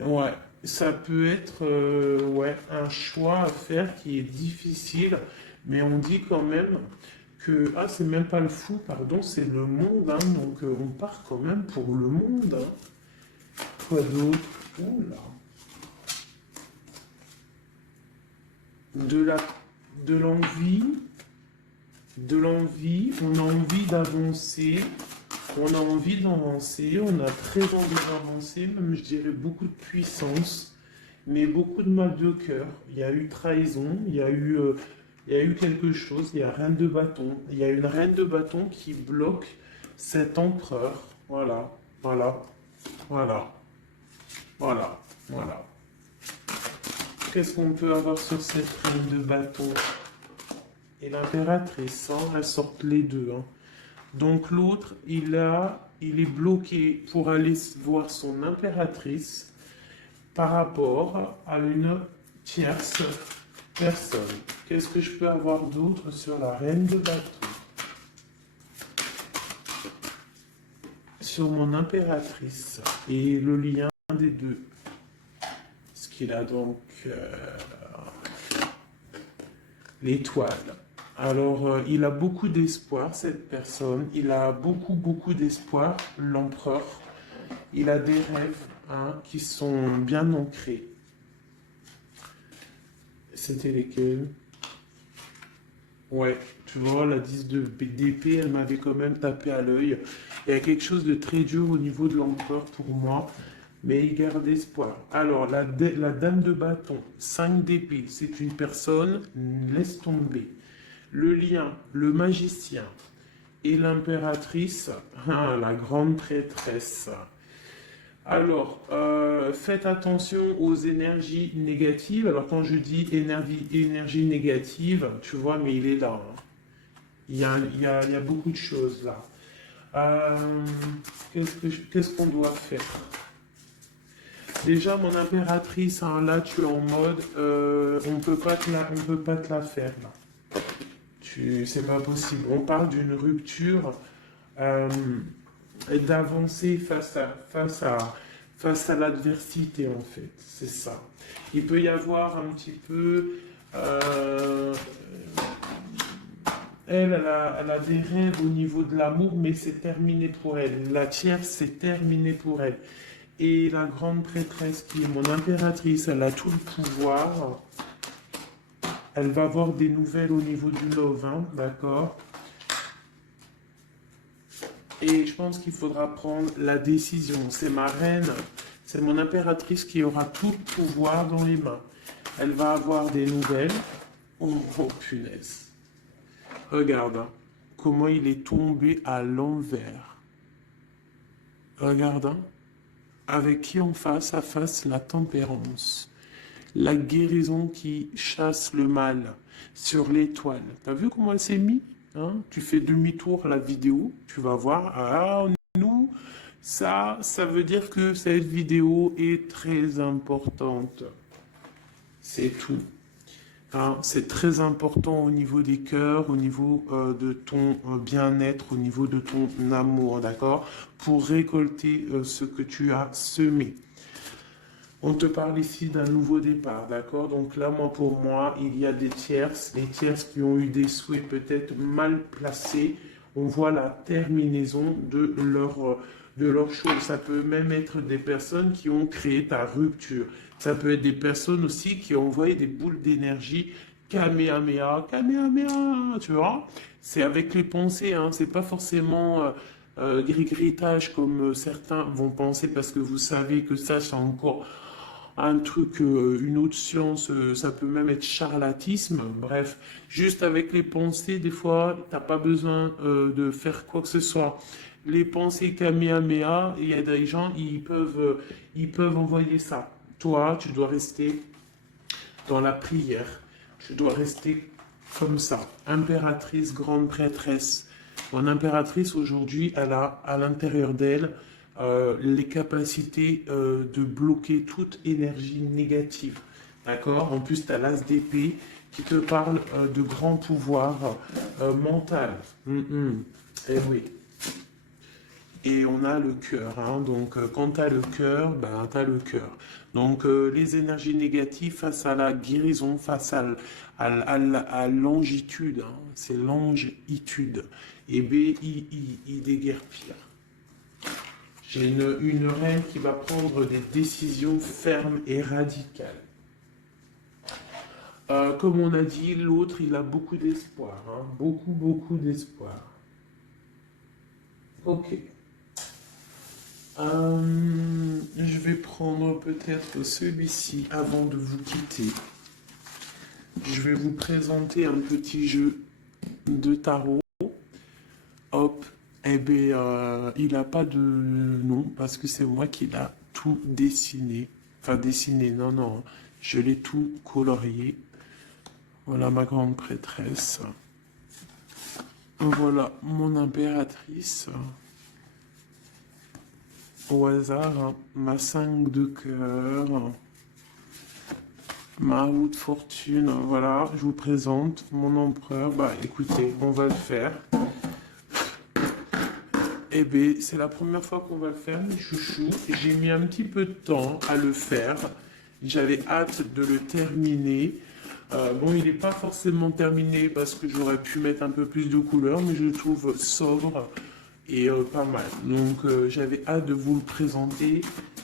Ouais, ça peut être un choix à faire qui est difficile, mais on dit quand même que, c'est même pas le fou, pardon, c'est le monde, donc on part quand même pour le monde. Quoi d'autre? Oh là. De l'envie, on a envie d'avancer, on a très envie d'avancer, même je dirais beaucoup de puissance, mais beaucoup de mal de cœur. Il y a eu trahison, il y a eu quelque chose, il y a reine de bâton. Il y a une reine de bâton qui bloque cet empereur. Voilà, voilà, voilà, voilà, voilà. Qu'est-ce qu'on peut avoir sur cette reine de bâton? Et l'impératrice, elles sortent les 2. Donc l'autre, il est bloqué pour aller voir son impératrice par rapport à une tierce Personne. Qu'est-ce que je peux avoir d'autre sur la reine de bâton? Sur mon impératrice et le lien des deux. Ce qu'il a donc l'étoile. Alors, il a beaucoup d'espoir, cette personne. Il a beaucoup d'espoir, l'empereur. Il a des rêves qui sont bien ancrés. C'était lesquels? Ouais, tu vois, la 10 d'épée, elle m'avait quand même tapé à l'œil. Il y a quelque chose de très dur au niveau de l'empereur pour moi, mais il garde espoir. Alors, la dame de bâton, 5 d'épée, c'est une personne, laisse tomber. Le lien, le magicien et l'impératrice, la grande prêtresse. Alors, faites attention aux énergies négatives. Alors, quand je dis énergie négative, tu vois, mais il est là. Il y a beaucoup de choses là. Qu'est-ce qu'on doit faire? Déjà, mon impératrice, là, tu es en mode, on peut pas te la faire là. C'est pas possible. On parle d'une rupture, d'avancer face à l'adversité, en fait. C'est ça. Il peut y avoir un petit peu... elle a des rêves au niveau de l'amour, mais c'est terminé pour elle. La tierce, c'est terminé pour elle. Et la grande prêtresse, qui est mon impératrice, elle a tout le pouvoir. Elle va avoir des nouvelles au niveau du love, d'accord? Et je pense qu'il faudra prendre la décision. C'est ma reine, c'est mon impératrice qui aura tout le pouvoir dans les mains. Elle va avoir des nouvelles. Oh, punaise. Regarde comment il est tombé à l'envers. Regarde, avec qui en face à face la tempérance. La guérison qui chasse le mal sur l'étoile. T'as vu comment elle s'est mise? Tu fais demi-tour la vidéo, tu vas voir. Ah, nous, ça veut dire que cette vidéo est très importante. C'est tout. C'est très important au niveau des cœurs, au niveau de ton bien-être, au niveau de ton amour, d'accord? Pour récolter ce que tu as semé. On te parle ici d'un nouveau départ, d'accord? Donc là, pour moi, il y a des tierces, les tierces qui ont eu des souhaits peut-être mal placés. On voit la terminaison de leur chose. Ça peut même être des personnes qui ont créé ta rupture. Ça peut être des personnes aussi qui ont envoyé des boules d'énergie. Kamehameha, Kamehameha, tu vois? C'est avec les pensées, c'est pas forcément gris-gritage comme certains vont penser parce que vous savez que ça, c'est encore un truc, une autre science, ça peut même être charlatisme. Bref, juste avec les pensées, des fois, t'as pas besoin de faire quoi que ce soit. Les pensées Kamehameha, il y a des gens, ils peuvent envoyer ça. Toi, tu dois rester dans la prière. Tu dois rester comme ça. Impératrice, grande prêtresse. Mon impératrice, aujourd'hui, elle a à l'intérieur d'elle les capacités de bloquer toute énergie négative. D'accord? En plus, tu as l'as d'épée qui te parle de grand pouvoir mental. Eh oui. Et on a le cœur. Donc, quand tu as le cœur, ben, tu as le cœur. Donc, les énergies négatives face à la guérison, face à longitude, c'est longitude. Et B, il déguerpire. J'ai une reine qui va prendre des décisions fermes et radicales. Comme on a dit, l'autre, il a beaucoup d'espoir. Beaucoup d'espoir. Ok. Je vais prendre peut-être celui-ci avant de vous quitter. Je vais vous présenter un petit jeu de tarot. Hop. Eh bien, il n'a pas de nom parce que c'est moi qui l'ai tout dessiné. Enfin, dessiné, non. Je l'ai tout colorié. Voilà ma grande prêtresse. Voilà mon impératrice. Au hasard, ma 5 de cœur. Ma roue de fortune, voilà, je vous présente mon empereur. Bah écoutez, on va le faire. Eh bien, c'est la première fois qu'on va le faire, mes chouchous. J'ai mis un petit peu de temps à le faire. J'avais hâte de le terminer. Bon, il n'est pas forcément terminé parce que j'aurais pu mettre un peu plus de couleurs, mais je le trouve sobre et pas mal. Donc, j'avais hâte de vous le présenter,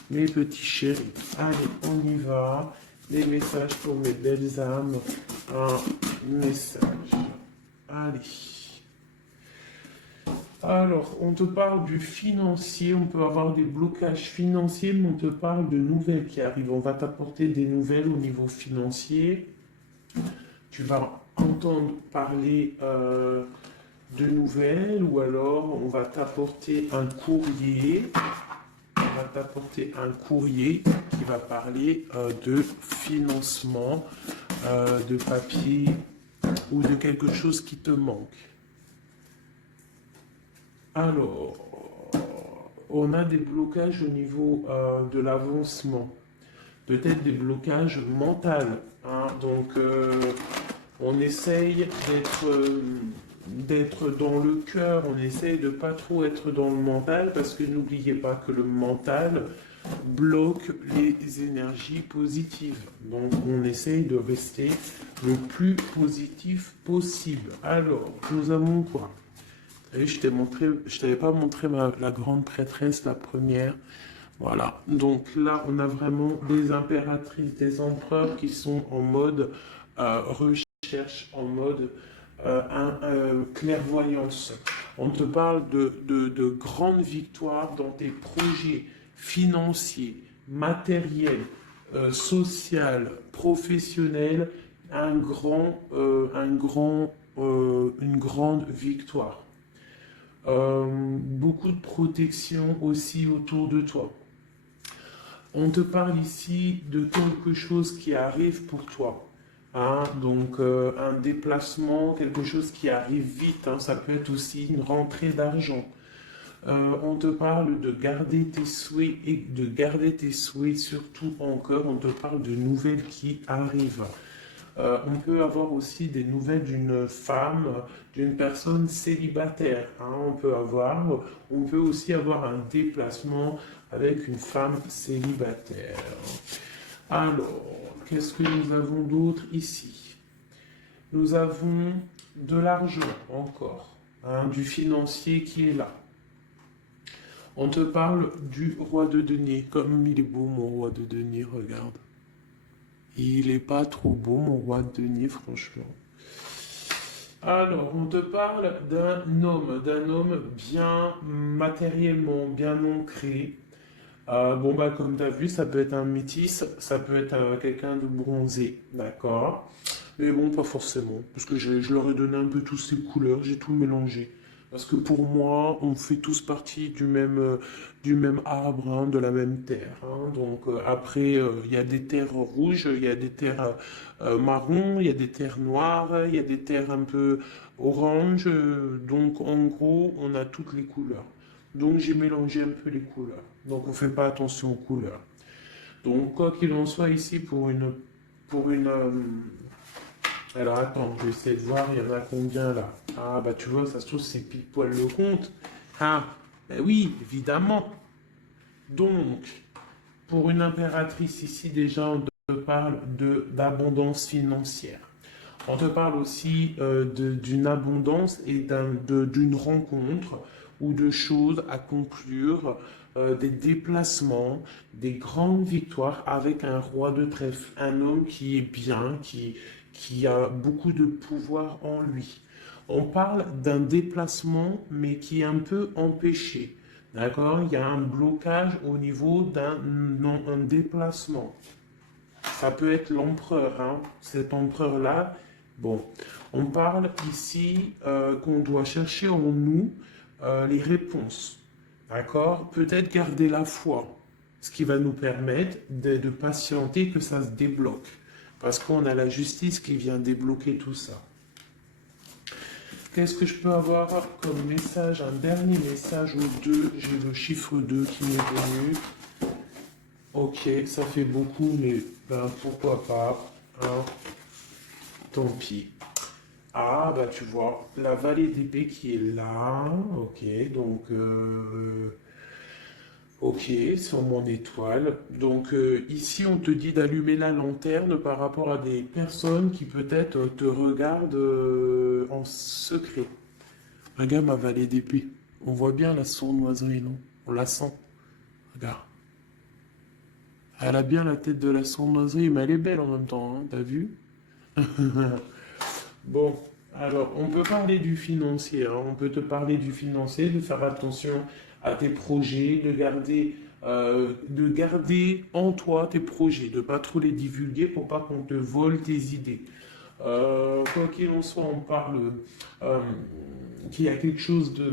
mes petits chéris. Allez, on y va. Les messages pour mes belles âmes. Un message. Allez. Alors, on te parle du financier, on peut avoir des blocages financiers, mais on te parle de nouvelles qui arrivent. On va t'apporter des nouvelles au niveau financier. Tu vas entendre parler de nouvelles ou alors on va t'apporter un courrier. On va t'apporter un courrier qui va parler de financement, de papier ou de quelque chose qui te manque. Alors, on a des blocages au niveau de l'avancement, peut-être des blocages mentaux, hein. Donc, on essaye d'être dans le cœur, on essaye de pas trop être dans le mental, parce que n'oubliez pas que le mental bloque les énergies positives. Donc, on essaye de rester le plus positif possible. Alors, nous avons quoi? Et je t'avais pas montré la grande prêtresse, la première. Voilà. Donc là, on a vraiment des impératrices, des empereurs qui sont en mode recherche, en mode clairvoyance. On te parle de grandes victoires dans tes projets financiers, matériels, social, professionnels, une grande victoire. Beaucoup de protection aussi autour de toi. On te parle ici de quelque chose qui arrive pour toi. Hein, donc un déplacement, quelque chose qui arrive vite. Hein, ça peut être aussi une rentrée d'argent. On te parle de garder tes souhaits et de garder tes souhaits surtout encore. On te parle de nouvelles qui arrivent. On peut avoir aussi des nouvelles d'une femme, d'une personne célibataire. Hein, on peut aussi avoir un déplacement avec une femme célibataire. Alors, qu'est-ce que nous avons d'autre ici? Nous avons de l'argent encore, hein, du financier qui est là. On te parle du roi de denier. Comme il est beau, mon roi de denier, regarde. Il est pas trop beau, mon roi de denier, franchement. Alors, on te parle d'un homme bien matériellement, bien ancré. Bon, bah, comme tu as vu, ça peut être un métis, ça peut être quelqu'un de bronzé, d'accord? Mais bon, pas forcément, parce que je leur ai donné un peu toutes ces couleurs, j'ai tout mélangé. Parce que pour moi, on fait tous partie du même arbre, hein, de la même terre. Hein. Donc après, il y a des terres rouges, il y a des terres marron, il y a des terres noires, il y a des terres un peu orange. Donc en gros, on a toutes les couleurs. Donc j'ai mélangé un peu les couleurs. Donc on ne fait pas attention aux couleurs. Donc quoi qu'il en soit ici alors attends, je vais essayer de voir, il y en a combien là? Ah bah tu vois, ça se trouve c'est pile poil le compte. Ah, ben oui, évidemment. Donc, pour une impératrice ici, déjà, on te parle d'abondance financière. On te parle aussi d'une abondance et d'une rencontre ou de choses à conclure, des déplacements, des grandes victoires avec un roi de trèfle, un homme qui est bien, qui a beaucoup de pouvoir en lui. On parle d'un déplacement, mais qui est un peu empêché. D'accord? Il y a un blocage au niveau un déplacement. Ça peut être l'empereur, hein. Cet empereur-là. Bon, on parle ici qu'on doit chercher en nous les réponses. D'accord? Peut-être garder la foi, ce qui va nous permettre de patienter que ça se débloque. Parce qu'on a la justice qui vient débloquer tout ça. Qu'est-ce que je peux avoir comme message? Un dernier message ou deux. J'ai le chiffre 2 qui m'est venu. Ok, ça fait beaucoup, mais ben, pourquoi pas. Hein, tant pis. Ah, bah tu vois, la vallée d'épée qui est là. Ok, donc ok, sur mon étoile. Donc ici, on te dit d'allumer la lanterne par rapport à des personnes qui peut-être te regardent en secret. Regarde ma vallée d'épée. On voit bien la sournoiserie, non? On la sent. Regarde. Elle a bien la tête de la sournoiserie, mais elle est belle en même temps, hein, t'as vu? Bon, alors on peut parler du financier, hein. On peut te parler du financier, de faire attention à tes projets, de garder en toi tes projets, de pas trop les divulguer pour pas qu'on te vole tes idées. Quoi qu'il en soit, on parle euh, qu'il y a quelque chose de...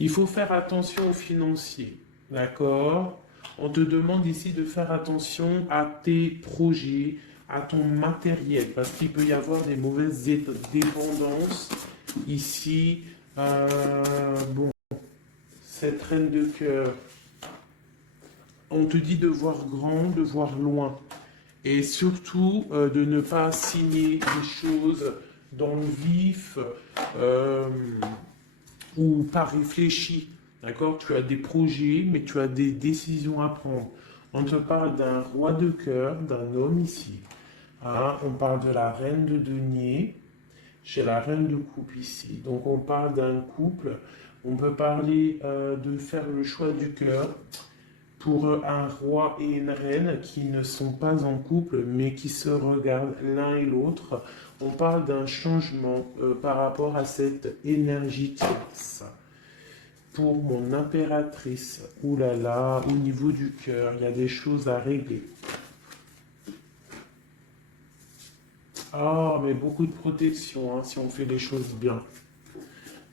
Il faut faire attention aux financiers, d'accord? On te demande ici de faire attention à tes projets, à ton matériel, parce qu'il peut y avoir des mauvaises dépendances ici. Bon, cette reine de cœur, on te dit de voir grand, de voir loin, et surtout de ne pas signer des choses dans le vif. euh, ou pas réfléchi. D'accord? Tu as des projets, mais tu as des décisions à prendre. On te parle d'un roi de cœur, d'un homme ici. Hein, on parle de la reine de denier, chez la reine de coupe ici. Donc on parle d'un couple. On peut parler de faire le choix du cœur pour un roi et une reine qui ne sont pas en couple, mais qui se regardent l'un et l'autre. On parle d'un changement par rapport à cette énergie tierce. Pour mon impératrice, oulala, au niveau du cœur, il y a des choses à régler. Ah, mais beaucoup de protection, hein, si on fait les choses bien.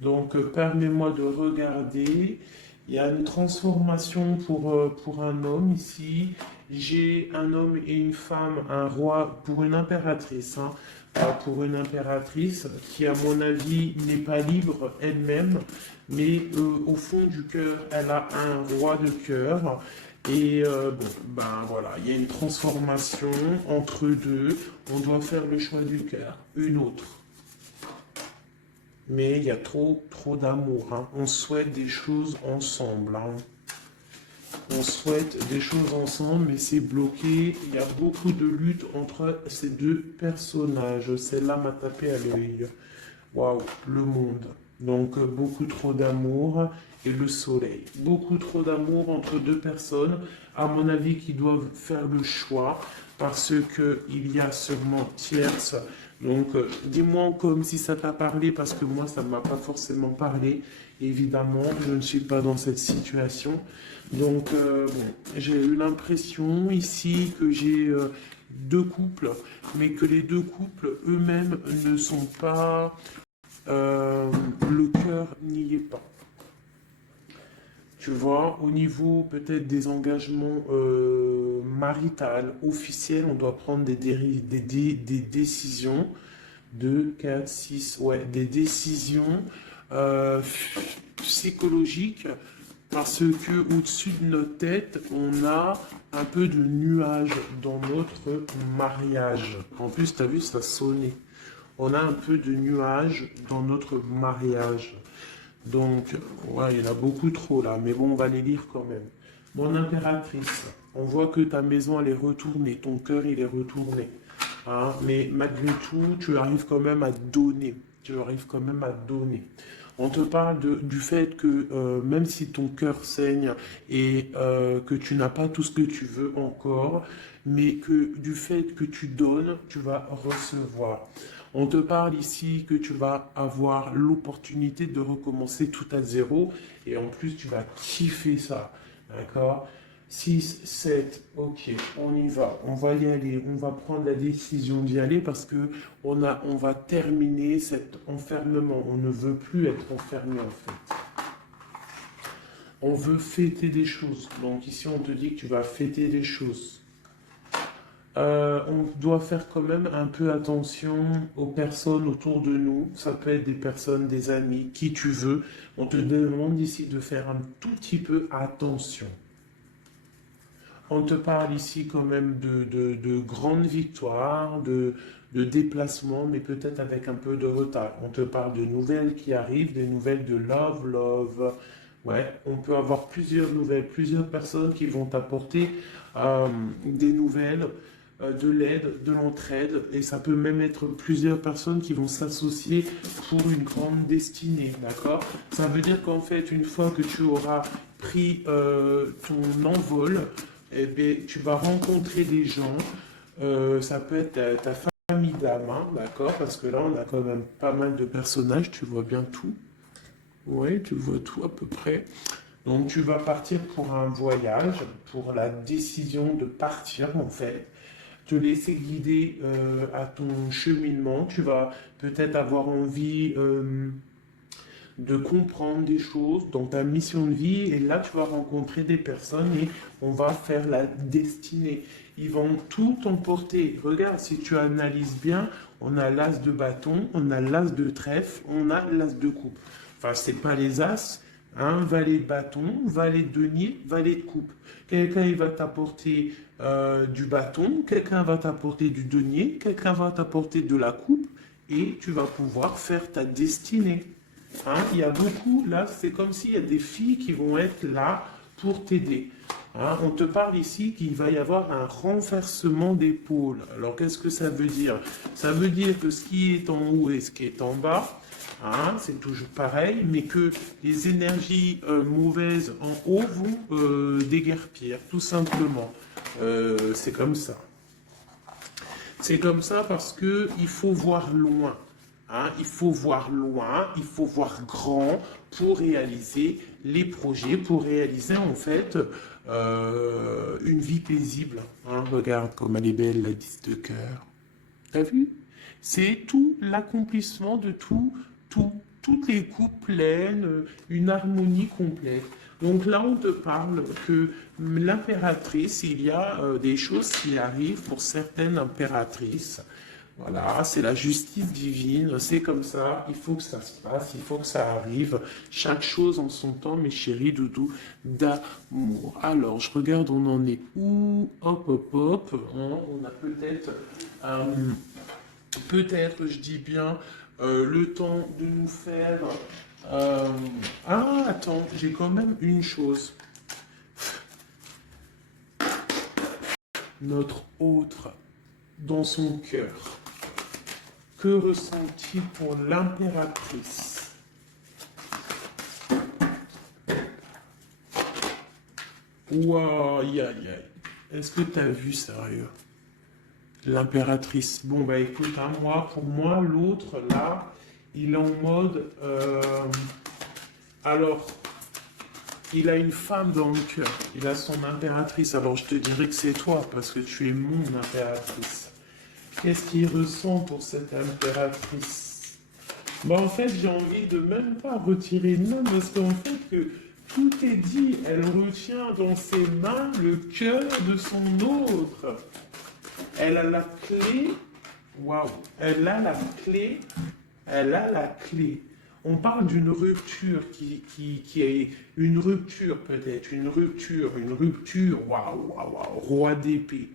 Donc, permets-moi de regarder. Il y a une transformation pour un homme ici. J'ai un homme et une femme, un roi pour une impératrice. Hein, pour une impératrice qui, à mon avis, n'est pas libre elle-même, mais au fond du cœur, elle a un roi de cœur. Et bon, ben voilà, il y a une transformation entre deux. On doit faire le choix du cœur, une autre. Mais il y a trop d'amour, hein. On souhaite des choses ensemble, hein. On souhaite des choses ensemble, mais c'est bloqué. Il y a beaucoup de lutte entre ces deux personnages. Celle-là m'a tapé à l'œil. Waouh, le monde. Donc beaucoup trop d'amour et le soleil. Beaucoup trop d'amour entre deux personnes, à mon avis, qui doivent faire le choix parce que il y a sûrement tierce. Donc dis-moi comme si ça t'a parlé parce que moi ça ne m'a pas forcément parlé. Évidemment, je ne suis pas dans cette situation. Donc bon, j'ai eu l'impression ici que j'ai deux couples, mais que les deux couples eux-mêmes ne sont pas le cœur n'y est pas. Tu vois, au niveau peut-être des engagements maritales, officiels, on doit prendre des décisions. 2, 4, 6, ouais, des décisions euh, psychologiques parce que au-dessus de notre tête, on a un peu de nuages dans notre mariage. En plus, tu as vu, ça sonnait. On a un peu de nuages dans notre mariage. Donc, ouais, il y en a beaucoup trop là, mais bon, on va les lire quand même. Mon impératrice, on voit que ta maison, elle est retournée, ton cœur, il est retourné. Hein, mais malgré tout, tu arrives quand même à donner. Tu arrives quand même à donner. On te parle du fait que même si ton cœur saigne et que tu n'as pas tout ce que tu veux encore, mais que du fait que tu donnes, tu vas recevoir. On te parle ici que tu vas avoir l'opportunité de recommencer tout à zéro et en plus tu vas kiffer ça. D'accord? 6, 7, ok, on va y aller, on va prendre la décision d'y aller parce que on va terminer cet enfermement. On ne veut plus être enfermé en fait. On veut fêter des choses. Donc ici, on te dit que tu vas fêter des choses. On doit faire quand même un peu attention aux personnes autour de nous. Ça peut être des personnes, des amis, qui tu veux. On te demande ici de faire un tout petit peu attention. On te parle ici quand même de grandes victoires, de déplacements, mais peut-être avec un peu de retard. On te parle de nouvelles qui arrivent, des nouvelles de love. Ouais, on peut avoir plusieurs nouvelles, plusieurs personnes qui vont t'apporter des nouvelles, de l'aide, de l'entraide, et ça peut même être plusieurs personnes qui vont s'associer pour une grande destinée, d'accord? Ça veut dire qu'en fait, une fois que tu auras pris ton envol, eh bien, tu vas rencontrer des gens, ça peut être ta famille d'âme, hein, d'accord? Parce que là, on a quand même pas mal de personnages, tu vois bien tout. Oui, tu vois tout à peu près. Donc, tu vas partir pour un voyage, pour la décision de partir, en fait. Te laisser guider à ton cheminement. Tu vas peut-être avoir envie de comprendre des choses dans ta mission de vie. Et là, tu vas rencontrer des personnes et on va faire la destinée. Ils vont tout emporter. Regarde, si tu analyses bien, on a l'as de bâton, on a l'as de trèfle, on a l'as de coupe. Enfin, c'est pas les as, hein, valet de bâton, valet de denier, valet de coupe. Quelqu'un, il va t'apporter du bâton, quelqu'un va t'apporter du denier, quelqu'un va t'apporter de la coupe et tu vas pouvoir faire ta destinée. Hein, il y a beaucoup, là, c'est comme s'il y a des filles qui vont être là pour t'aider. Hein, on te parle ici qu'il va y avoir un renversement d'épaule. Alors, qu'est-ce que ça veut dire? Ça veut dire que ce qui est en haut et ce qui est en bas, hein, c'est toujours pareil, mais que les énergies mauvaises en haut vont déguerpir, tout simplement. C'est comme ça. C'est comme ça parce que il faut voir loin. Hein, il faut voir loin, il faut voir grand pour réaliser les projets, pour réaliser en fait une vie paisible. Hein, regarde comme elle est belle, la 10 de cœur. T'as vu? C'est tout l'accomplissement de toutes les coupes pleines, une harmonie complète. Donc là, on te parle que l'impératrice, il y a des choses qui arrivent pour certaines impératrices. Voilà, c'est la justice divine, c'est comme ça, il faut que ça se passe, il faut que ça arrive. Chaque chose en son temps, mes chéris doudous, d'amour. Alors, je regarde, on en est où? Hop, hop, hop. On a peut-être, je dis bien, le temps de nous faire... Ah, attends, j'ai quand même une chose. Notre autre dans son cœur. Que ressent-il pour l'impératrice? Waouh, aïe, aïe, aïe. Est-ce que tu as vu, sérieux? L'impératrice. Bon, bah écoute, hein, pour moi, l'autre, là, il est en mode... alors, il a une femme dans le cœur. Il a son impératrice. Alors, je te dirais que c'est toi, parce que tu es mon impératrice. Qu'est-ce qu'il ressent pour cette impératrice? Bah, en fait, j'ai envie de même pas retirer de main, parce qu'en fait, que tout est dit. Elle retient dans ses mains le cœur de son autre. Elle a la clé. Waouh! Elle a la clé. Elle a la clé. On parle d'une rupture qui est une rupture peut-être, une rupture, waouh, waouh, waouh, roi d'épée.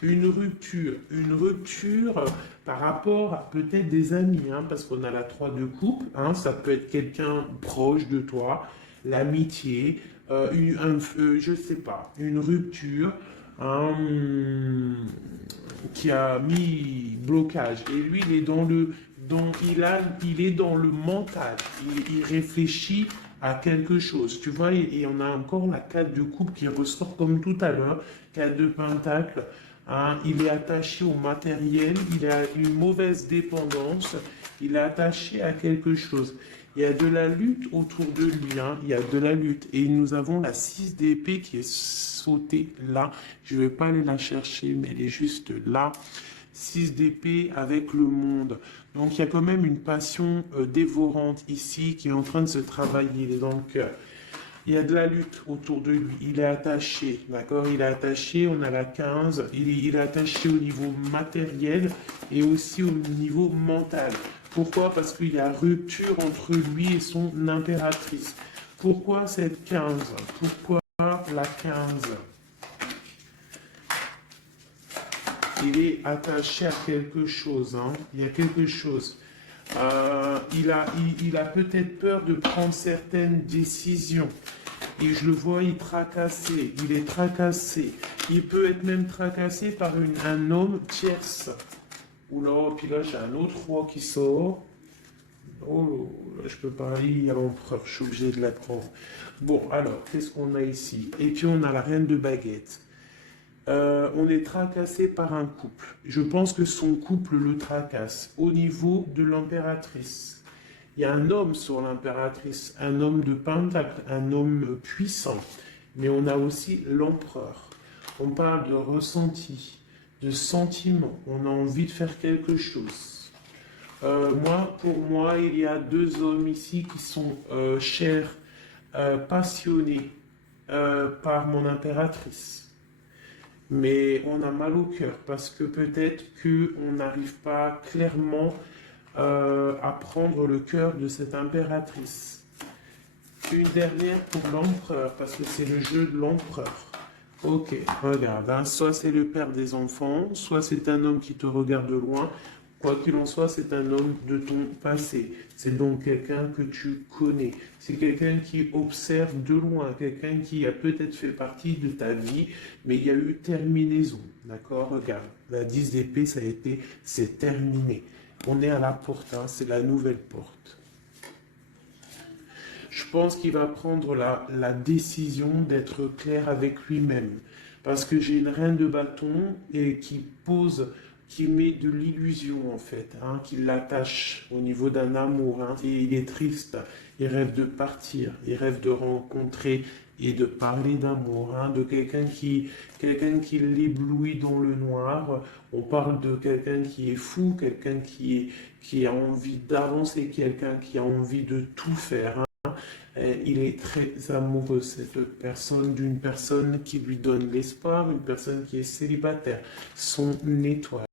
Une rupture par rapport à peut-être des amis, hein, parce qu'on a la 3 de coupe, hein, ça peut être quelqu'un proche de toi, l'amitié, je sais pas, une rupture, hein, qui a mis blocage. Et lui, il est il est dans le mental. Il réfléchit à quelque chose. Tu vois, et on a encore la 4 de coupe qui ressort comme tout à l'heure, 4 de pentacle. Hein, il est attaché au matériel, il a une mauvaise dépendance, il est attaché à quelque chose. Il y a de la lutte autour de lui, hein, il y a de la lutte. Et nous avons la 6 d'épée qui est sautée là. Je ne vais pas aller la chercher, mais elle est juste là. 6 d'épée avec le monde. Donc il y a quand même une passion dévorante ici qui est en train de se travailler, il est dans le cœur. Il y a de la lutte autour de lui. Il est attaché, d'accord? Il est attaché, on a la 15. Il est attaché au niveau matériel et aussi au niveau mental. Pourquoi? Parce qu'il y a rupture entre lui et son impératrice. Pourquoi cette 15? Pourquoi la 15? Il est attaché à quelque chose, hein. Il y a quelque chose. Il a peut-être peur de prendre certaines décisions. Et je le vois, il est tracassé. Il peut être même tracassé par un homme tierce. Oula, puis là, j'ai un autre roi qui sort. Oh, là, je peux pas aller à l'empereur, je suis obligé de la prendre. Bon, alors, qu'est-ce qu'on a ici? Et puis, on a la reine de baguette. On est tracassé par un couple. Je pense que son couple le tracasse au niveau de l'impératrice. Il y a un homme sur l'impératrice, un homme de pentacle, un homme puissant. Mais on a aussi l'empereur. On parle de ressenti, de sentiment. On a envie de faire quelque chose. Pour moi, il y a deux hommes ici qui sont chers, passionnés par mon impératrice. Mais on a mal au cœur parce que peut-être qu'on n'arrive pas clairement à prendre le cœur de cette impératrice. Une dernière pour l'empereur, parce que c'est le jeu de l'empereur. Ok, regarde, hein, soit c'est le père des enfants, soit c'est un homme qui te regarde de loin. Quoi qu'il en soit, c'est un homme de ton passé. C'est donc quelqu'un que tu connais. C'est quelqu'un qui observe de loin, quelqu'un qui a peut-être fait partie de ta vie, mais il y a eu terminaison. D'accord? Regarde, la 10 d'épée, c'est terminé. On est à la porte, hein, c'est la nouvelle porte. Je pense qu'il va prendre la décision d'être clair avec lui-même. Parce que j'ai une reine de bâton et qui met de l'illusion en fait, hein, qui l'attache au niveau d'un amour. Hein, et il est triste, il rêve de partir, il rêve de rencontrer et de parler d'amour, hein, de quelqu'un qui l'éblouit dans le noir. On parle de quelqu'un qui est fou, quelqu'un qui a envie d'avancer, quelqu'un qui a envie de tout faire. Hein. Il est très amoureux, cette personne, d'une personne qui lui donne l'espoir, une personne qui est célibataire, son étoile.